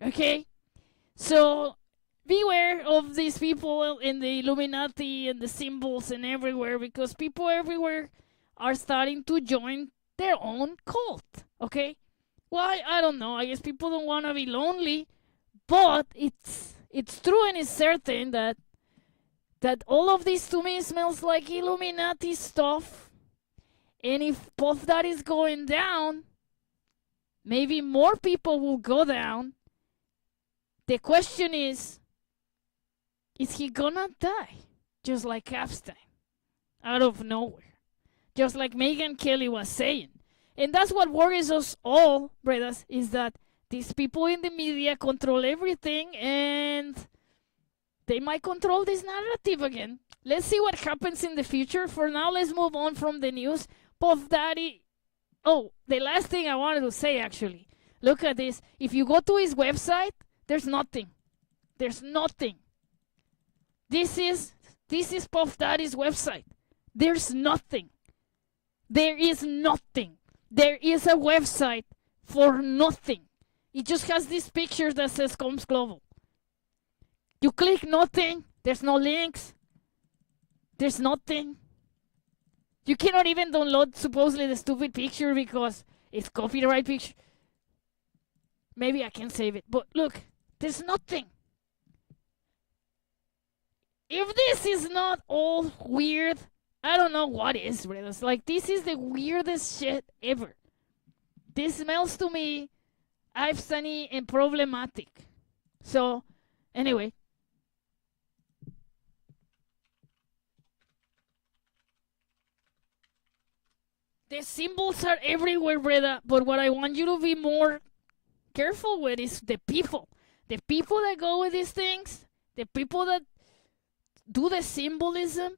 Okay? So beware of these people in the Illuminati and the symbols and everywhere, because people everywhere are starting to join their own cult. Okay? Why? I don't know. I guess people don't want to be lonely, but it's true and it's certain that that all of this to me smells like Illuminati stuff. And if Puff Daddy is going down, maybe more people will go down. The question is he gonna die? Just like Epstein, out of nowhere. Just like Megyn Kelly was saying. And that's what worries us all, brothers, is that these people in the media control everything and they might control this narrative again. Let's see what happens in the future. For now, let's move on from the news. Puff Daddy. Oh, the last thing I wanted to say, actually. Look at this. If you go to his website, there's nothing. There's nothing. This is Puff Daddy's website. There's nothing. There is nothing. There is a website for nothing. It just has this picture that says Combs Global. You click nothing. There's no links. There's nothing. You cannot even download supposedly the stupid picture because it's copyright picture. Maybe I can save it. But look, there's nothing. If this is not all weird, I don't know what is, brothers. Like, this is the weirdest shit ever. This smells to me Epstein and problematic. So, anyway. The symbols are everywhere, brother. But what I want you to be more careful with is the people. The people that go with these things, the people that do the symbolism,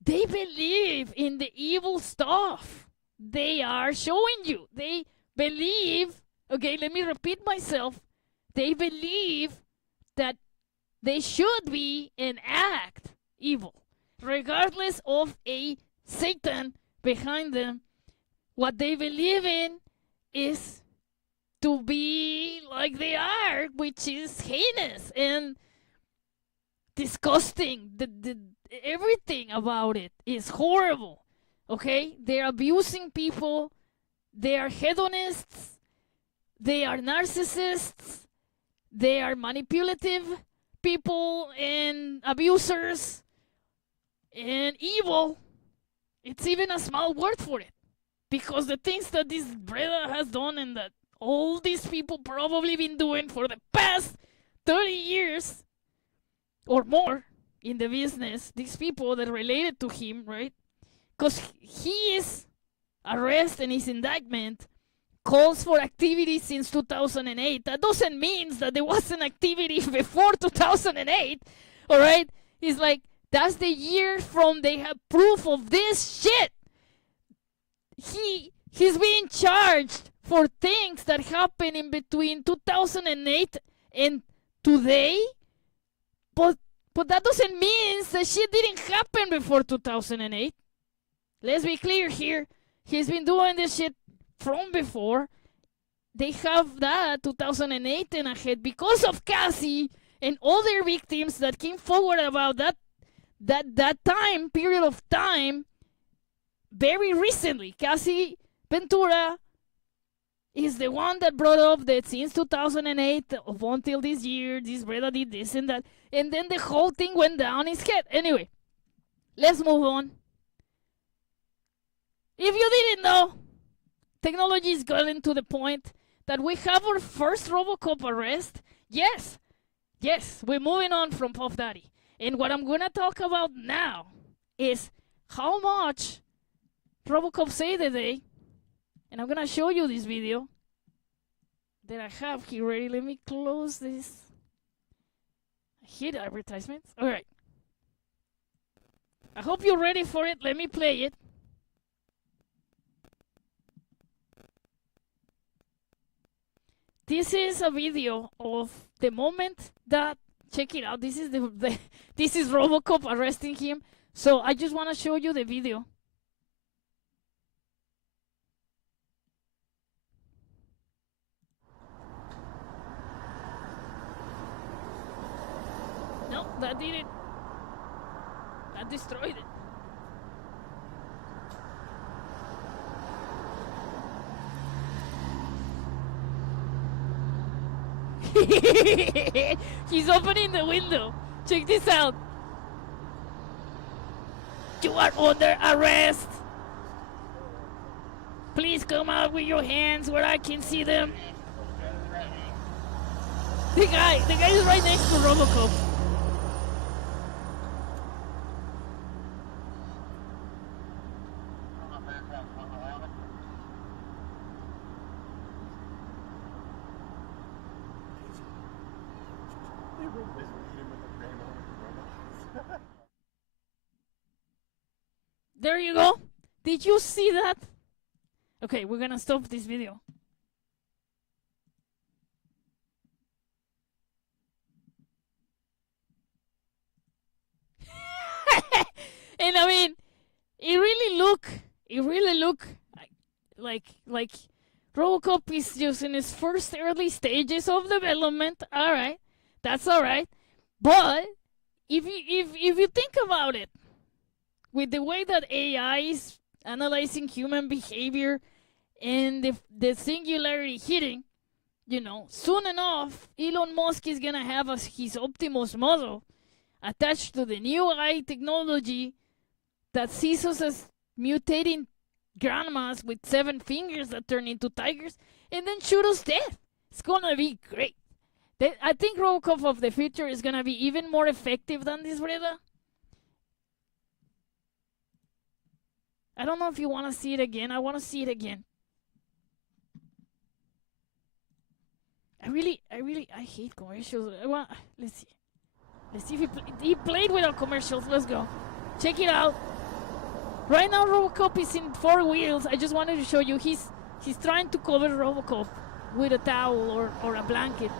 they believe in the evil stuff they are showing you. They believe, okay, let me repeat myself. They believe that they should be and act evil, regardless of a Satan behind them. What they believe in is to be like they are, which is heinous and disgusting. Everything about it is horrible. Okay? They're abusing people. They are hedonists. They are narcissists. They are manipulative people and abusers and evil. It's even a small word for it. Because the things that this brother has done and that all these people probably been doing for the past 30 years or more in the business, these people that related to him, right? Because his arrest and his indictment calls for activity since 2008. That doesn't mean that there wasn't activity before 2008, all right? It's like, that's the year from they have proof of this shit. He's being charged for things that happened in between 2008 and today, but that doesn't mean that shit didn't happen before 2008. Let's be clear here. He's been doing this shit from before. They have that 2008 and ahead because of Cassie and other victims that came forward about that time, period of time, very recently. Cassie Ventura is the one that brought up that since 2008 up until this year, this brother did this and that. And then the whole thing went down his head. Anyway, let's move on. If you didn't know, technology is getting to the point that we have our first Robocop arrest. Yes, we're moving on from Puff Daddy. And what I'm going to talk about now is how much Robocop saved the day. And I'm going to show you this video that I have here ready. Let me close this. I hate advertisements. All right. I hope you're ready for it. Let me play it. This is a video of the moment that, check it out. This is this is Robocop arresting him. So I just want to show you the video. No, that didn't. That destroyed it. He's opening the window. Check this out. You are under arrest. Please come out with your hands where I can see them. The guy is right next to Robocop. There you go. Did you see that? Okay, we're gonna stop this video. And I mean, it really look like Robocop is just in his first early stages of development. All right, that's all right. But if you think about it, with the way that AI is analyzing human behavior and the singularity hitting, you know, soon enough, Elon Musk is gonna have his Optimus model attached to the new AI technology that sees us as mutating grandmas with 7 fingers that turn into tigers and then shoot us dead. It's gonna be great. I think Robocop of the future is gonna be even more effective than this, brother. I don't know if you want to see it again. I want to see it again. I hate commercials. Let's see if he played without commercials. Let's go. Check it out. Right now, Robocop is in 4 wheels. I just wanted to show you. He's trying to cover Robocop with a towel or a blanket.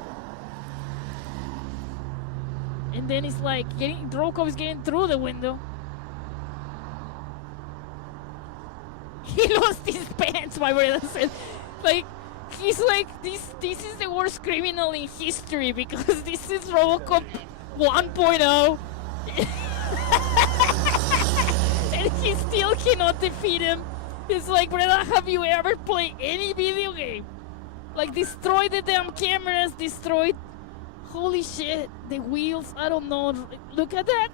And then it's like Robocop is getting through the window. He lost his pants, my brother said. Like, he's like, this is the worst criminal in history because this is Robocop 1.0. And he still cannot defeat him. It's like, brother, have you ever played any video game? Like, destroy the damn cameras, destroyed. Holy shit, the wheels, I don't know. Look at that.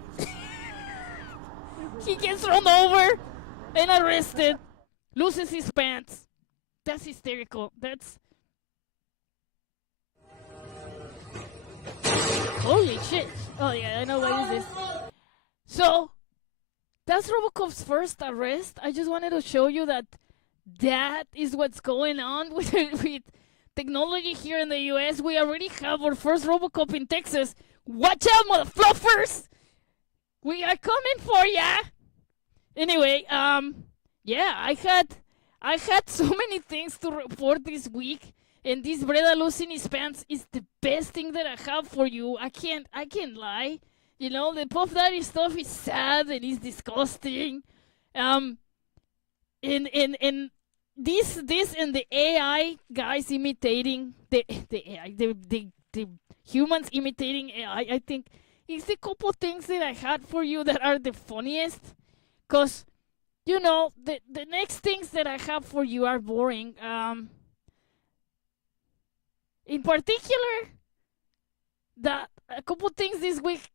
He gets run over and arrested. Loses his pants. That's hysterical. That's... Holy shit. Oh yeah, I know what is this. So, that's Robocop's first arrest. I just wanted to show you that is what's going on with technology here in the US. We already have our first Robocop in Texas. Watch out, motherfluffers! We are coming for ya! Anyway, yeah, I had so many things to report this week, and this brother losing his pants is the best thing that I have for you. I can't lie. You know, the Puff Daddy stuff is sad and it's disgusting. And this and the AI guys imitating the AI, the humans imitating AI, I think is the couple things that I had for you that are the funniest. 'Cause you know, the next things that I have for you are boring. In particular, that a couple things this week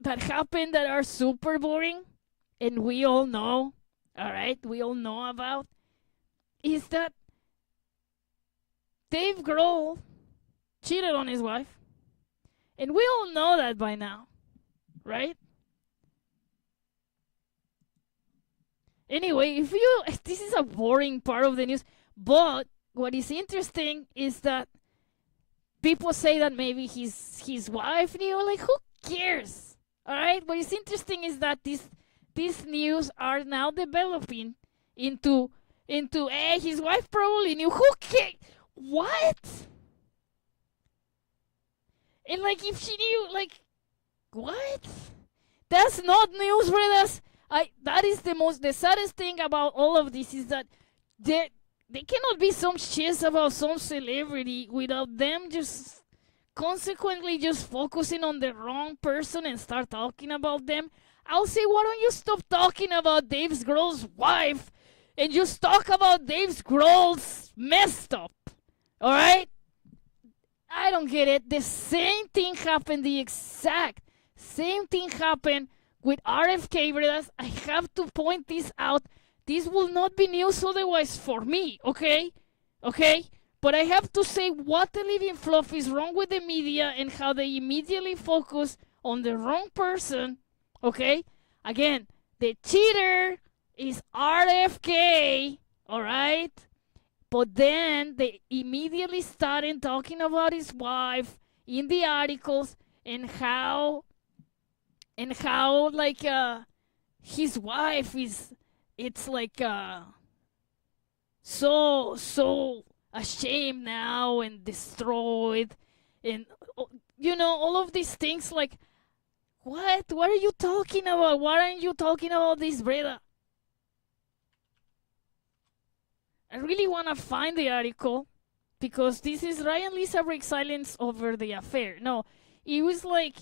that happened that are super boring, and we all know, alright, we all know about, is that Dave Grohl cheated on his wife. And we all know that by now, right? Anyway, this is a boring part of the news, but what is interesting is that people say that maybe his wife knew. Like, who cares? All right. What is interesting is that these news are now developing into his wife probably knew. Who cares? What? And like, if she knew, like, what? That's not news, brothers. That is the saddest thing about all of this is that there cannot be some shit about some celebrity without them just consequently just focusing on the wrong person and start talking about them. I'll say, why don't you stop talking about Dave Grohl's wife and just talk about Dave Grohl's messed up? All right? I don't get it. The same thing happened, the exact same thing happened with RFK, bredas. I have to point this out. This will not be news otherwise for me, okay? Okay? But I have to say what the living fluff is wrong with the media and how they immediately focus on the wrong person, okay? Again, the cheater is RFK, all right? But then they immediately started talking about his wife in the articles and how like his wife is, it's like so ashamed now and destroyed, and you know, all of these things. Like, what are you talking about? Why aren't you talking about this, brother? I really want to find the article, because this is Ryan Lisa breaks silence over the affair. No, it was like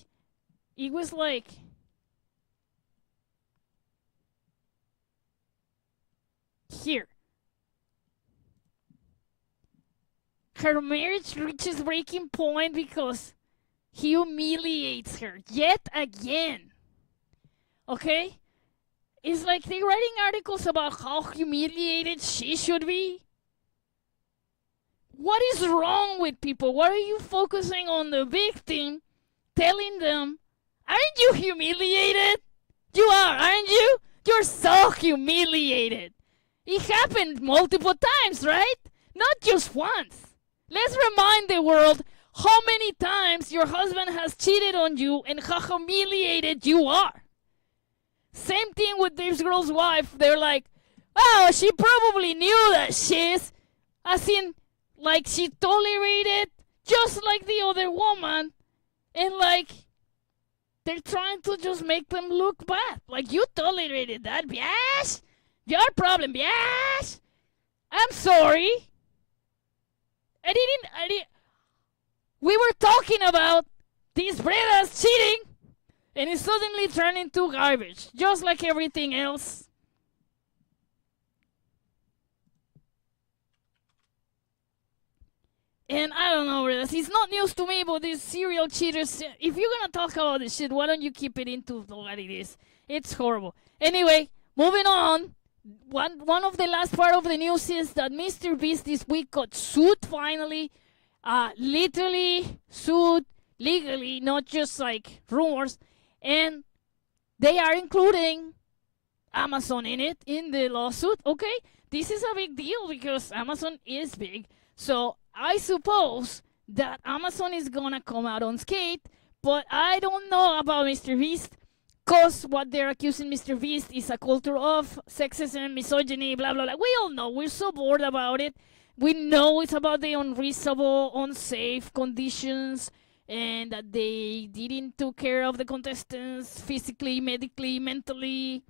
here. Her marriage reaches breaking point because he humiliates her yet again. Okay? It's like they're writing articles about how humiliated she should be. What is wrong with people? Why are you focusing on the victim, telling them, aren't you humiliated? You are, aren't you? You're so humiliated. It happened multiple times, right? Not just once. Let's remind the world how many times your husband has cheated on you and how humiliated you are. Same thing with this girl's wife. They're like, oh, she probably knew that she's, as in, like, she tolerated just like the other woman. And, like, they're trying to just make them look bad. Like, you tolerated that, biatch. Your problem, biatch. I'm sorry. I didn't. We were talking about these bredas cheating, and it suddenly turned into garbage, just like everything else. And I don't know, bredas. It's not news to me, but these serial cheaters, if you're gonna talk about this shit, why don't you keep it into what it is? It's horrible. Anyway, moving on. One of the last part of the news is that Mr. Beast this week got sued finally. Literally sued legally, not just like rumors. And they are including Amazon in it, in the lawsuit. Okay, this is a big deal because Amazon is big. So I suppose that Amazon is gonna come out unscathed. But I don't know about Mr. Beast, because what they're accusing Mr. Beast is a culture of sexism, misogyny, blah, blah, blah. We all know. We're so bored about it. We know it's about the unreasonable, unsafe conditions, and that they didn't take care of the contestants physically, medically, mentally,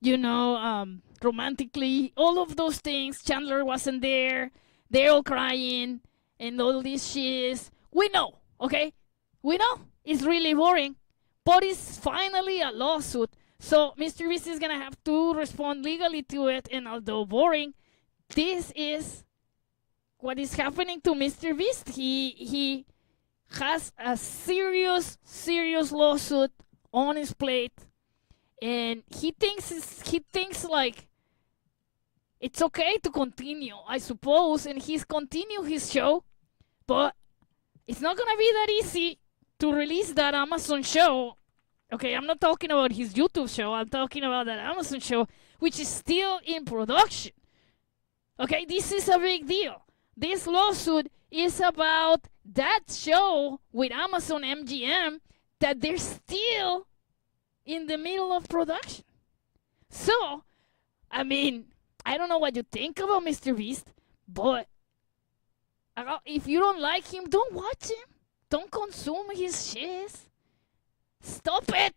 you know, romantically. All of those things. Chandler wasn't there. They're all crying and all these shits. We know, okay? We know. It's really boring. But it's finally a lawsuit. So Mr. Beast is going to have to respond legally to it. And although boring, this is what is happening to Mr. Beast. He has a serious lawsuit on his plate. And he thinks like it's okay to continue, I suppose. And he's continue his show. But it's not going to be that easy to release that Amazon show. Okay, I'm not talking about his YouTube show. I'm talking about that Amazon show, which is still in production. Okay, this is a big deal. This lawsuit is about that show with Amazon MGM that they're still in the middle of production. So, I mean, I don't know what you think about Mr. Beast, but if you don't like him, don't watch him. Don't consume his shit. Stop it.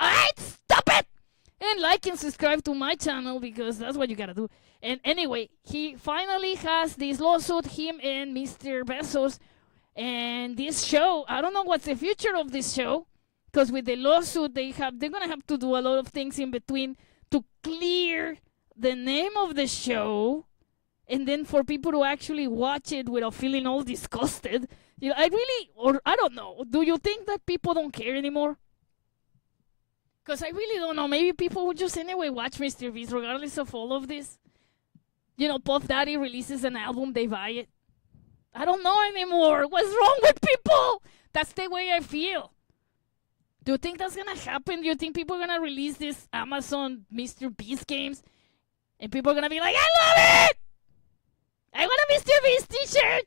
Alright? Stop it. And like and subscribe to my channel because that's what you gotta do. And anyway, he finally has this lawsuit, him and Mr. Bezos. And this show, I don't know what's the future of this show. Because with the lawsuit, they're gonna have to do a lot of things in between to clear the name of the show. And then for people to actually watch it without feeling all disgusted. You know, I don't know. Do you think that people don't care anymore? Because I really don't know. Maybe people would just anyway watch Mr. Beast regardless of all of this. You know, Puff Daddy releases an album, they buy it. I don't know anymore. What's wrong with people? That's the way I feel. Do you think that's going to happen? Do you think people are going to release this Amazon Mr. Beast games? And people are going to be like, I love it! I want a Mr. Beast t-shirt!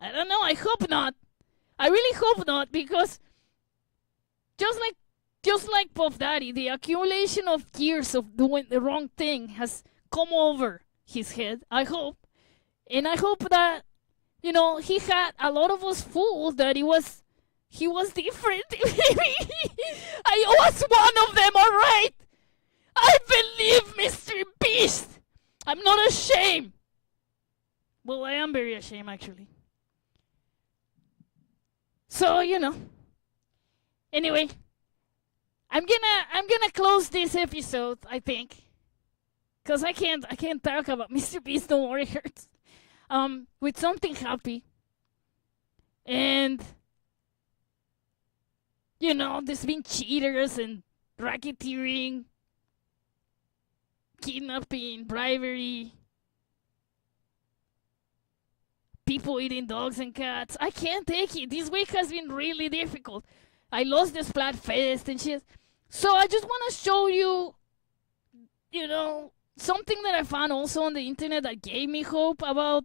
I don't know. I hope not. I really hope not, because just like Puff Daddy, the accumulation of years of doing the wrong thing has come over his head, I hope. And I hope that, you know, he had a lot of us fooled that he was different. I was one of them, all right? I believe Mr. Beast. I'm not ashamed. Well, I am very ashamed, actually. So, you know. Anyway, I'm gonna close this episode, I think. Cause I can't talk about Mr. Beast no more, it hurts. With something happy. And you know, there's been cheaters and racketeering, kidnapping, bribery, people eating dogs and cats. I can't take it. This week has been really difficult. I lost the Splatfest and shit. So I just want to show you, you know, something that I found also on the internet that gave me hope about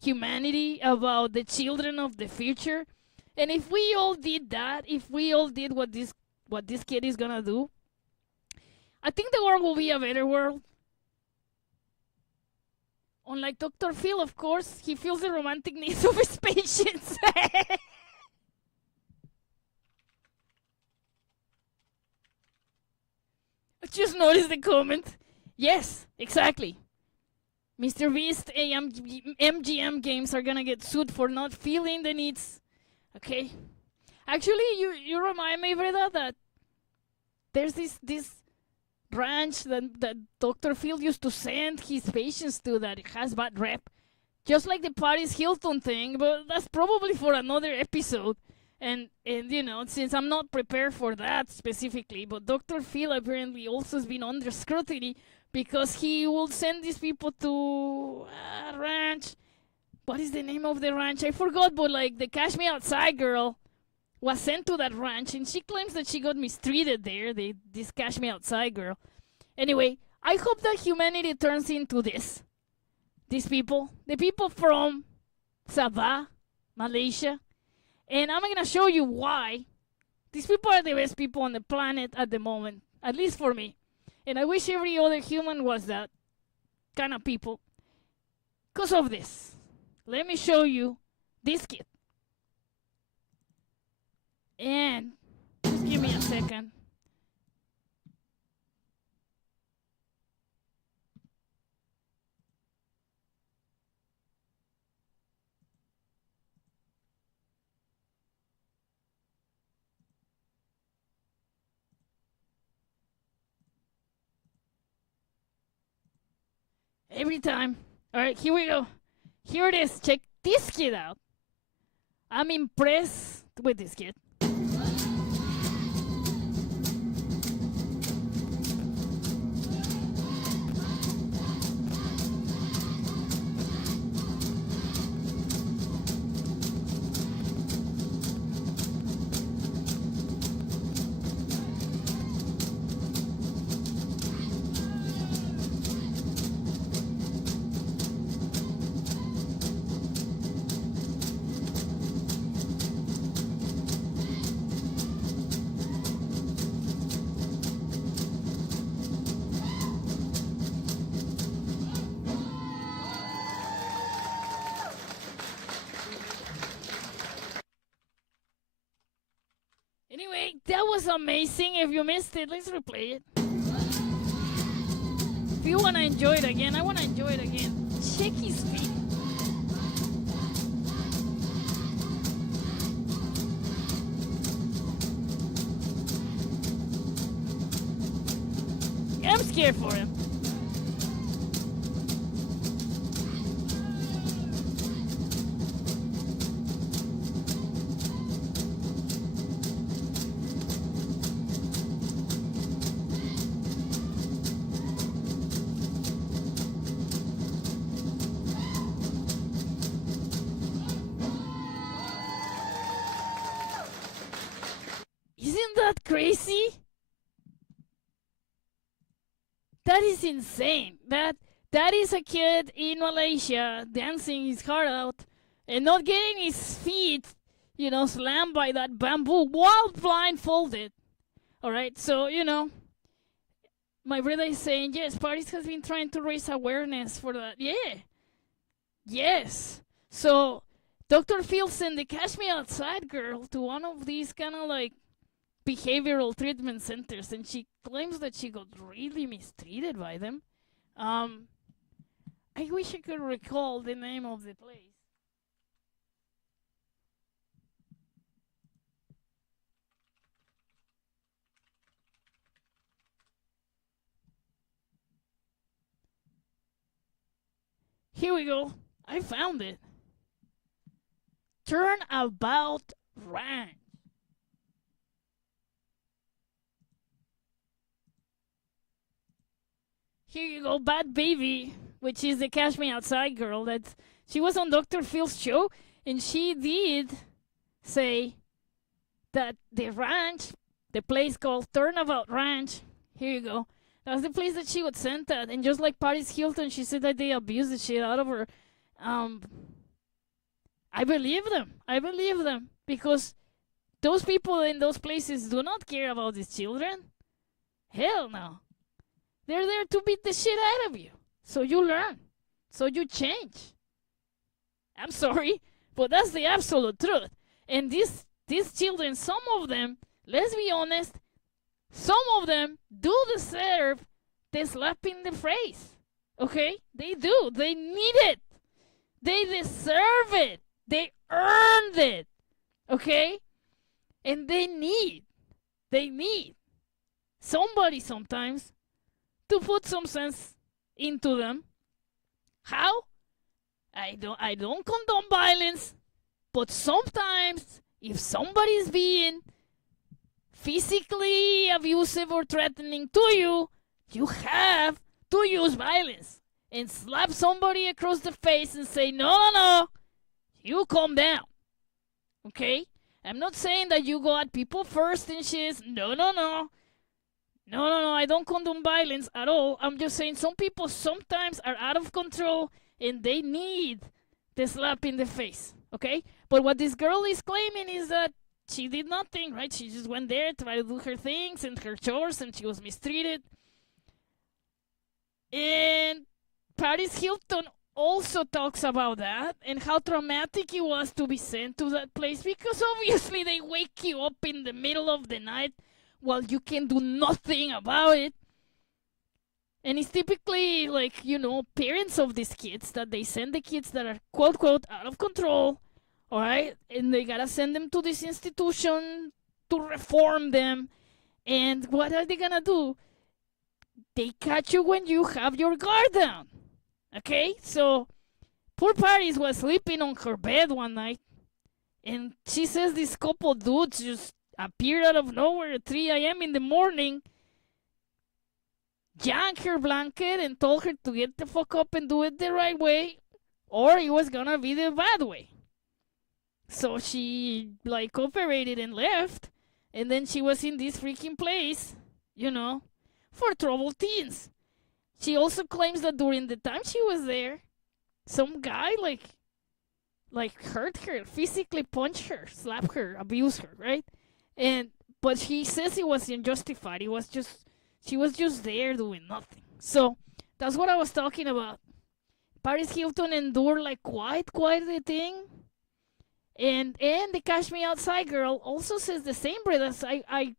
humanity, about the children of the future. And if we all did that, if we all did what this kid is gonna do, I think the world will be a better world. Unlike Dr. Phil, of course, he feels the romantic needs of his patients. I just noticed the comment. Yes, exactly. Mr. Beast and MGM games are gonna get sued for not feeling the needs. Okay. Actually, you remind me, Breda, that there's this ranch that Dr. Phil used to send his patients to that has bad rep. Just like the Paris Hilton thing, but that's probably for another episode. And you know, since I'm not prepared for that specifically, but Dr. Phil apparently also has been under scrutiny because he will send these people to a ranch. What is the name of the ranch? I forgot, but like the Cash Me Outside girl was sent to that ranch, and she claims that she got mistreated there, this Cash Me Outside girl. Anyway, I hope that humanity turns into this. These people, the people from Sabah, Malaysia. And I'm going to show you why. These people are the best people on the planet at the moment, at least for me. And I wish every other human was that kind of people. Because of this. Let me show you this kid. And just give me a second. Every time. All right, here we go. Here it is. Check this kid out. I'm impressed with this kid. Anyway, that was amazing. If you missed it, let's replay it. If you want to enjoy it again, I want to enjoy it again. Check his feet. I'm scared for him. that crazy? That is insane. That is a kid in Malaysia dancing his heart out and not getting his feet, slammed by that bamboo while blindfolded. All right, so, my brother is saying, yes, Paris has been trying to raise awareness for that. Yeah. Yes. So, Dr. Phil sent the Cash Me Outside girl to one of these kind of like behavioral treatment centers, and she claims that she got really mistreated by them. I wish I could recall the name of the place. Here we go. I found it. Turnabout Ranch. Here you go, Bad Baby, which is the Cash Me Outside girl. She was on Dr. Phil's show, and she did say that the ranch, the place called Turnabout Ranch, here you go, that's the place that she got sent at. And just like Paris Hilton, she said that they abused the shit out of her. I believe them. Because those people in those places do not care about these children. Hell no. They're there to beat the shit out of you. So you learn. So you change. I'm sorry, but that's the absolute truth. And these children, some of them, let's be honest, some of them do deserve the slap in the face. Okay? They do. They need it. They deserve it. They earned it. Okay? And they need somebody sometimes to put some sense into them. How? I don't condone violence, but sometimes if somebody is being physically abusive or threatening to you, you have to use violence and slap somebody across the face and say, no, you calm down. Okay? I'm not saying that you go at people first and shit. No, I don't condone violence at all. I'm just saying some people sometimes are out of control and they need the slap in the face, okay? But what this girl is claiming is that she did nothing, right? She just went there, tried to do her things and her chores, and she was mistreated. And Paris Hilton also talks about that and how traumatic it was to be sent to that place, because obviously they wake you up in the middle of the night while you can do nothing about it. And it's typically like, parents of these kids that they send the kids that are quote, quote, out of control, all right? And they gotta send them to this institution to reform them. And what are they gonna do? They catch you when you have your guard down, okay? So poor Paris was sleeping on her bed one night, and she says this couple dudes just appeared out of nowhere at 3 a.m. in the morning, yanked her blanket and told her to get the fuck up and do it the right way, or it was gonna be the bad way. So she, cooperated and left, and then she was in this freaking place, for troubled teens. She also claims that during the time she was there, some guy, hurt her, physically punched her, slapped her, abused her, right? But she says it was unjustified. She was just there doing nothing. So that's what I was talking about. Paris Hilton endured quite the thing. And the Cash Me Outside girl also says the same, brothers. I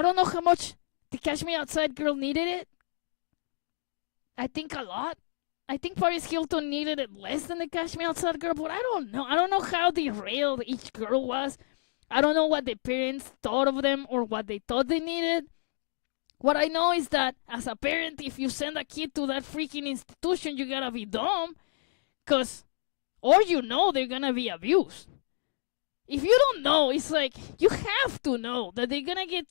don't know how much the Cash Me Outside girl needed it. I think a lot. I think Paris Hilton needed it less than the Cash Me Outside girl, but I don't know. I don't know how derailed each girl was. I don't know what the parents thought of them or what they thought they needed. What I know is that as a parent, if you send a kid to that freaking institution, you gotta be dumb, or they're gonna be abused. If you don't know, it's like you have to know that they're gonna get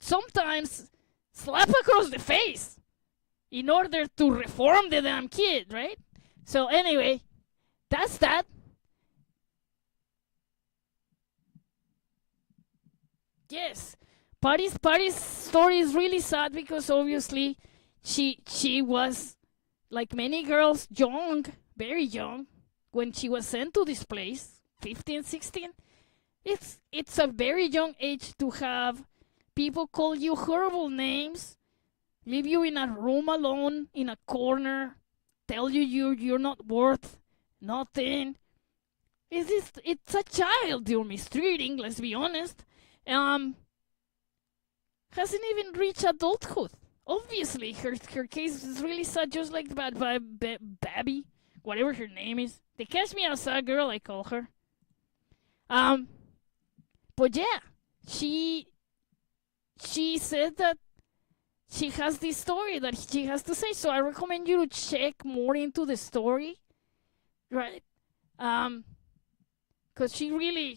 sometimes slapped across the face in order to reform the damn kid, right? So anyway, that's that. Yes, Patty's story is really sad because obviously she was like many girls young, very young, when she was sent to this place, 15, 16. It's a very young age to have people call you horrible names, leave you in a room alone in a corner, tell you you're not worth nothing. It's a child you're mistreating, let's be honest. Hasn't even reached adulthood. Obviously, her case is really sad, just like Babby, whatever her name is. The Catch Me Outside girl, I call her. But yeah, she said that she has this story that she has to say. So I recommend you to check more into the story, right? Because she really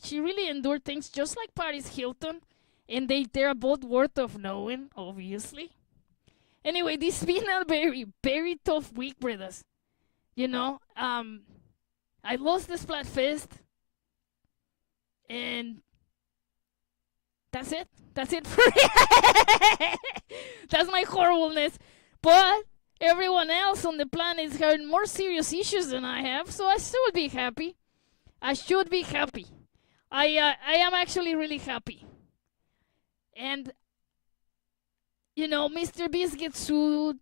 endured things just like Paris Hilton, and they're both worth of knowing, obviously. Anyway, this has been a very, very tough week, brothers. You know, I lost the Splatfest, and that's it. That's it for That's my horribleness. But everyone else on the planet is having more serious issues than I have, so I should be happy. I should be happy. I am actually really happy. And, you know, Mr. Beast gets sued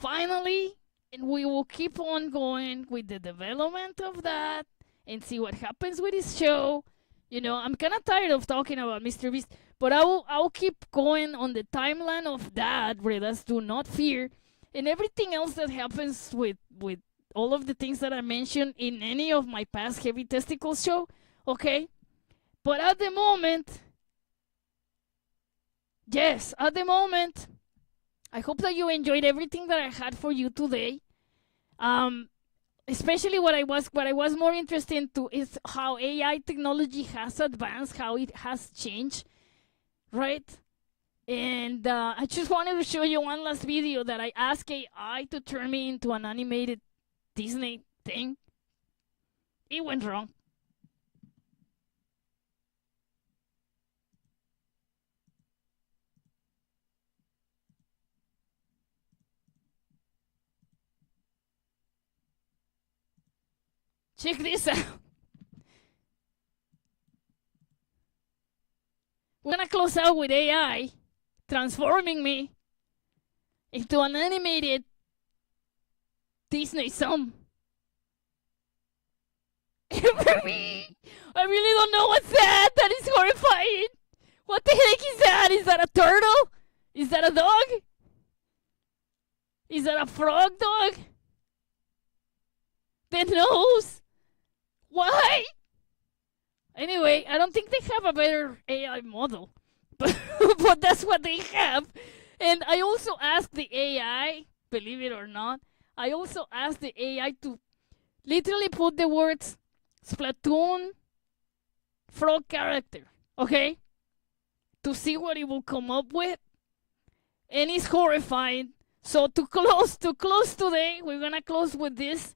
finally, and we will keep on going with the development of that and see what happens with his show. You know, I'm kind of tired of talking about Mr. Beast, but I will keep going on the timeline of that, brothers. Do not fear. And everything else that happens with all of the things that I mentioned in any of my past Heavy Testicles show, okay? But at the moment, yes, at the moment, I hope that you enjoyed everything that I had for you today. Especially what I was more interested into is how AI technology has advanced, how it has changed, right? And I just wanted to show you one last video that I asked AI to turn me into an animated Disney thing. It went wrong. Check this out. We're gonna close out with AI transforming me into an animated Disney song. I really don't know what's that. That is horrifying. What the heck is that? Is that a turtle? Is that a dog? Is that a frog dog? The nose? Why? Anyway, I don't think they have a better AI model. But that's what they have. And I also asked the AI, believe it or not, I also asked the AI to literally put the words Splatoon frog character, okay? To see what it will come up with. And it's horrifying. So to close today, we're gonna close with this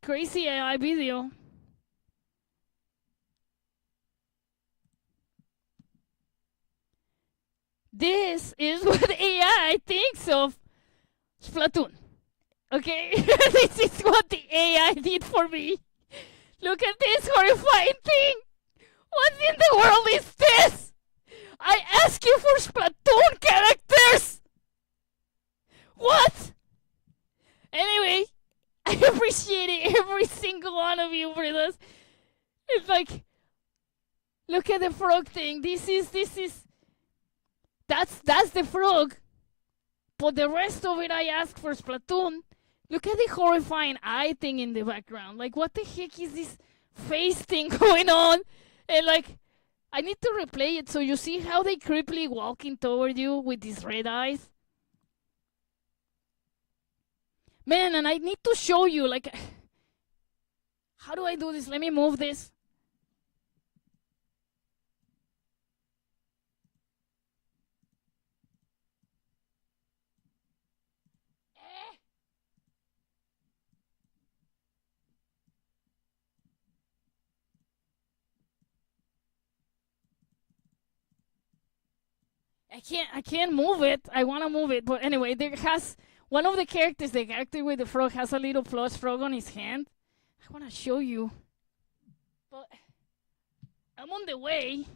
crazy AI video. This is what AI thinks of Splatoon. Okay? This is what the AI did for me. Look at this horrifying thing. What in the world is this? I ask you for Splatoon characters. What? Anyway, I appreciate it, every single one of you, brothers. It's like, look at the frog thing. That's the frog. But the rest of it I asked for Splatoon. Look at the horrifying eye thing in the background. Like, what the heck is this face thing going on? And like, I need to replay it so you see how they creepily walking toward you with these red eyes. Man, and I need to show you, like, how do I do this? Let me move this. I can't move it. I want to move it, but anyway, there has one of the characters, the character with the frog, has a little plush frog on his hand. I want to show you, but I'm on the way.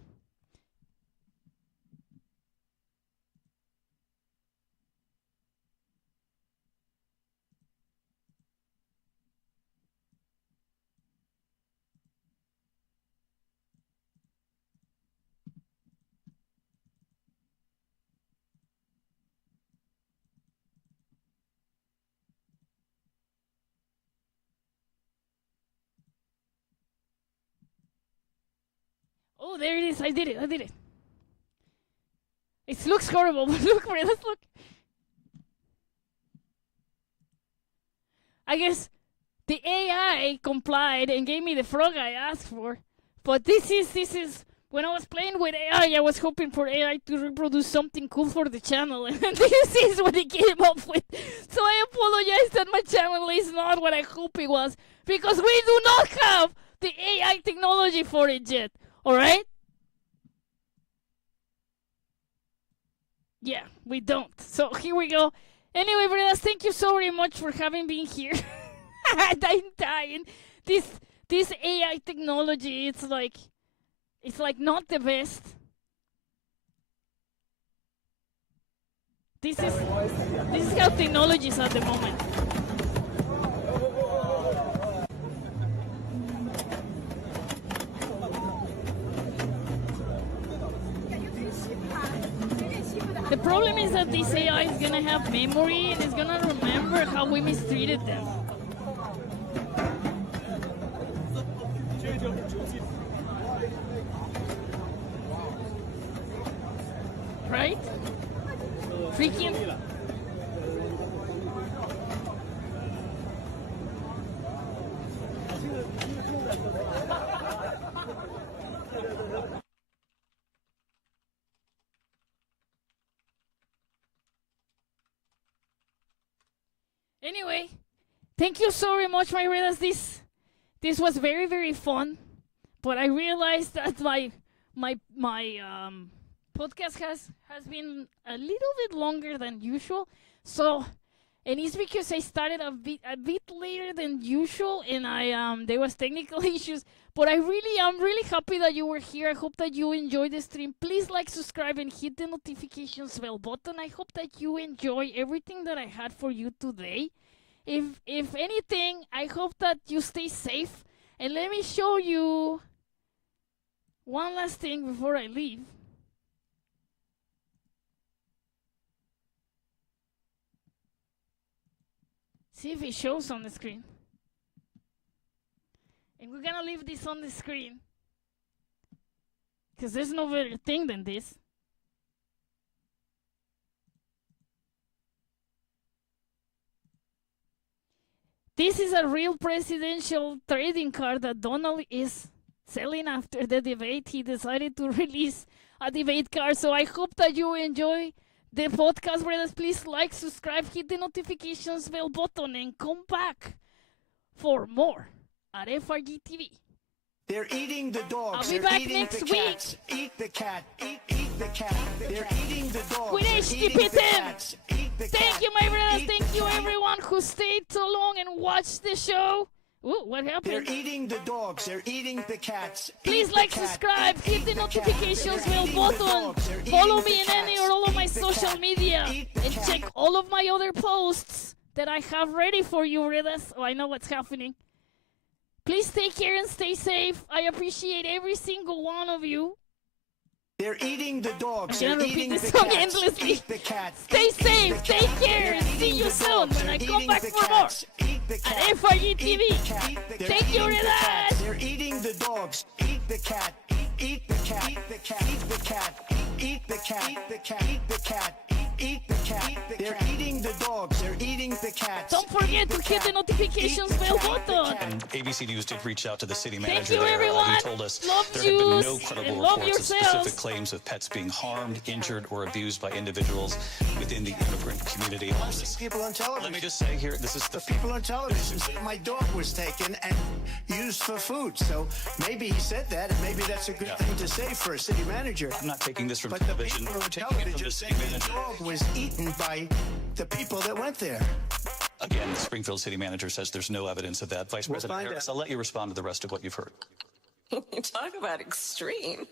Oh, there it is. I did it. It looks horrible, but look, let's look. I guess the AI complied and gave me the frog I asked for. But this is when I was playing with AI, I was hoping for AI to reproduce something cool for the channel, and this is what it came up with. So I apologize that my channel is not what I hope it was, because we do not have the AI technology for it yet. Alright? Yeah, we don't. So here we go. Anyway, bredas, thank you so very much for having been here. I'm dying. This AI technology, it's like not the best. This is how technology is at the moment. The problem is that this AI is gonna have memory and it's gonna remember how we mistreated them. Right? Freaking. Anyway, thank you so very much, my readers. This was very, very fun. But I realized that my podcast has been a little bit longer than usual. So, and it's because I started a bit later than usual, and there was technical issues. But I'm really happy that you were here. I hope that you enjoyed the stream. Please like, subscribe, and hit the notifications bell button. I hope that you enjoy everything that I had for you today. If anything, I hope that you stay safe. And let me show you one last thing before I leave. See if it shows on the screen. And we're gonna leave this on the screen, because there's no better thing than this. This is a real presidential trading card that Donald is selling after the debate. He decided to release a debate card. So I hope that you enjoy the podcast, brothers. Please like, subscribe, hit the notifications bell button, and come back for more at FRGTV. They're eating the dogs. I'll be They're back eating next the week. cats. Eat the cat. Eat the cat. They're eating the dogs. With They're HTP eating the 10. cats. Eat the Thank cat. you, my brothers. Eat Thank the you, cat. everyone who stayed so long and watched the show. Ooh, what They're happened? eating the dogs. They're eating the cats. Please Eat like, the cat. subscribe, hit the the cat. notifications They're bell eating the button, dogs. They're follow eating me the in any cats. or all of my Eat the social cat. media, Eat the and cat. check all of my other posts that I have ready for you, brothers. Oh, I know what's happening. Please take care and stay safe. I appreciate every single one of you. They're eating the dogs. I'm They're gonna repeat eating this the song cats. endlessly. Eat the cat. Stay Eat safe, the take cat. care, They're and see eating you the soon dogs. when They're I come eating back the for cats. more Eat the at cat. FRGTV. Eat the cat. They're Thank you, eating the cats. brothers. They're eating the dogs. Eat the cat. Eat the cat. Eat the cat. Eat the cat. Eat the cat. Eat the cat. Eat the cat. Eat the cat. eat the cat. They're eating the dogs. They're eating the cats. Don't forget to hit the notifications bell button. And ABC News did reach out to the city Thank manager you, there. everyone. He told us Love there have been no yous credible and love reports of yourselves. specific claims of pets being harmed, injured, or abused by individuals within the immigrant community. I've seen people on television. Let me just say here, this is The people on television said my dog was taken and used for food. So maybe he said that, and maybe that's a good thing to say for a city manager. I'm not taking this from But television. the people I'm on taking it from television the said city the manager. dog was eaten by the people that went there. Again, the Springfield city manager says there's no evidence of that. Vice We'll President find Harris, out. I'll let you respond to the rest of what you've heard. Talk about extreme.